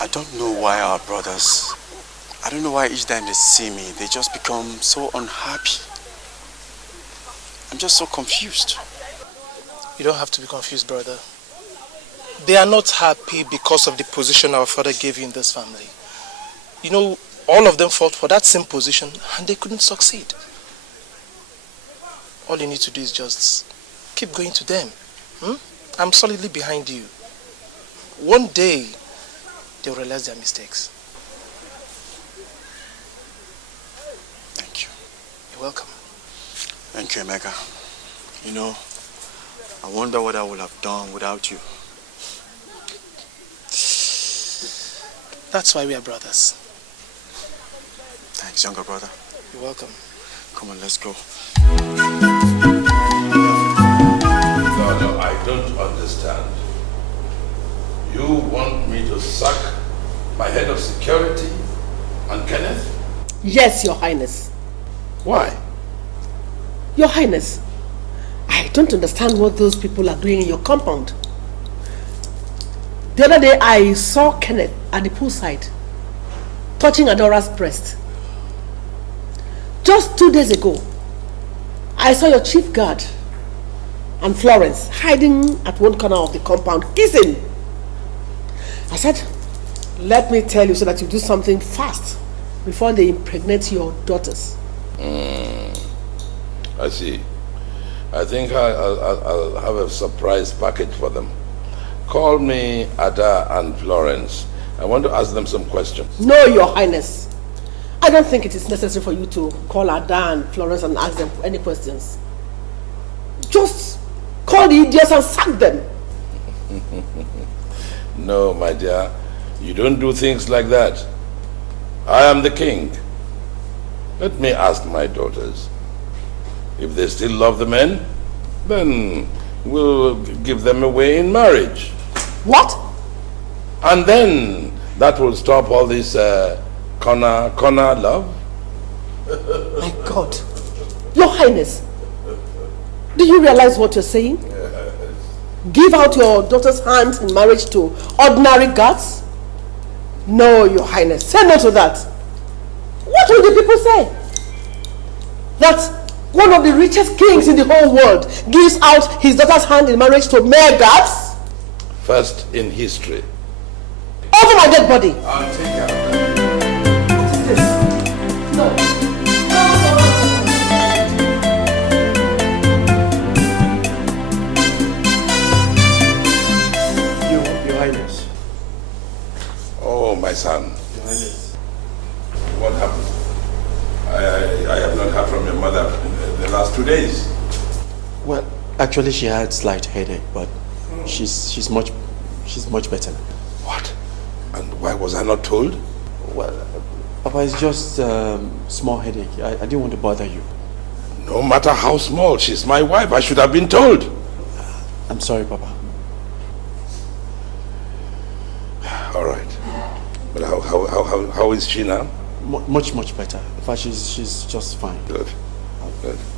I don't know why our brothers, I don't know why each time they see me, they just become so unhappy. I'm just so confused. You don't have to be confused, brother. They are not happy because of the position our father gave you in this family. You know, all of them fought for that same position and they couldn't succeed. All you need to do is just keep going to them. I'm solidly behind you. One day, they'll realize their mistakes. Thank you. You're welcome. Thank you, Emeka. You know, I wonder what I would have done without you. That's why we are brothers. Thanks, younger brother. You're welcome. Come on, let's go. No, I don't understand. You want me to sack my head of security and Kenneth? Yes, Your Highness. Why? Your Highness, I don't understand what those people are doing in your compound. The other day, I saw Kenneth at the poolside, touching Adora's breast. Just 2 days ago, I saw your chief guard and Florence hiding at one corner of the compound, kissing. I said, let me tell you so that you do something fast before they impregnate your daughters. I see. I think I'll have a surprise package for them. Call me Ada and Florence. I want to ask them some questions. No, Your Highness. I don't think it is necessary for you to call Ada and Florence and ask them any questions. Just call the idiots and sack them. No, my dear. You don't do things like that. I am the king. Let me ask my daughters. If they still love the men, then we'll give them away in marriage. What? And then that will stop all this corner love. My God. Your Highness, do you realize what you're saying? Give out your daughter's hand in marriage to ordinary guards? No, Your Highness, say no to that. What will the people say? That one of the richest kings in the whole world gives out his daughter's hand in marriage to mere guards? First in history. Over my dead body. I'll take care. No. Your Highness. Oh, my son. Your Highness. What happened? I have not heard from your mother in the last 2 days. Well, actually she had slight headache, but she's much better now. What? And why was I not told? Well, Papa, it's just small headache. I didn't want to bother you. No matter how small, she's my wife. I should have been told. I'm sorry, Papa. All right. But how is she now? Much better. In fact, she's just fine. Good.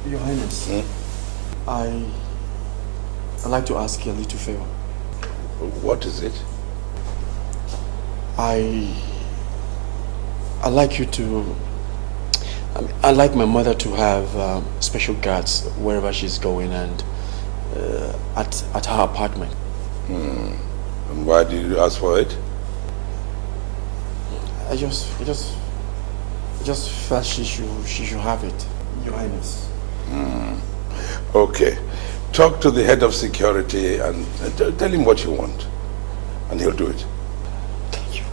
Your Highness, I'd like to ask you a little favor. What is it? I'd like you to... I'd like my mother to have special guards wherever she's going and at her apartment. And why did you ask for it? I just felt she should have it, Your Highness. Okay. Talk to the head of security and tell him what you want. And he'll do it. Thank you.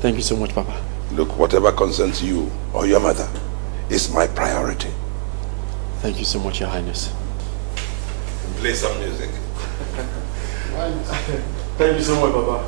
Thank you so much, Papa. Look, whatever concerns you or your mother is my priority. Thank you so much, Your Highness. Play some music. Thank you so much, Papa.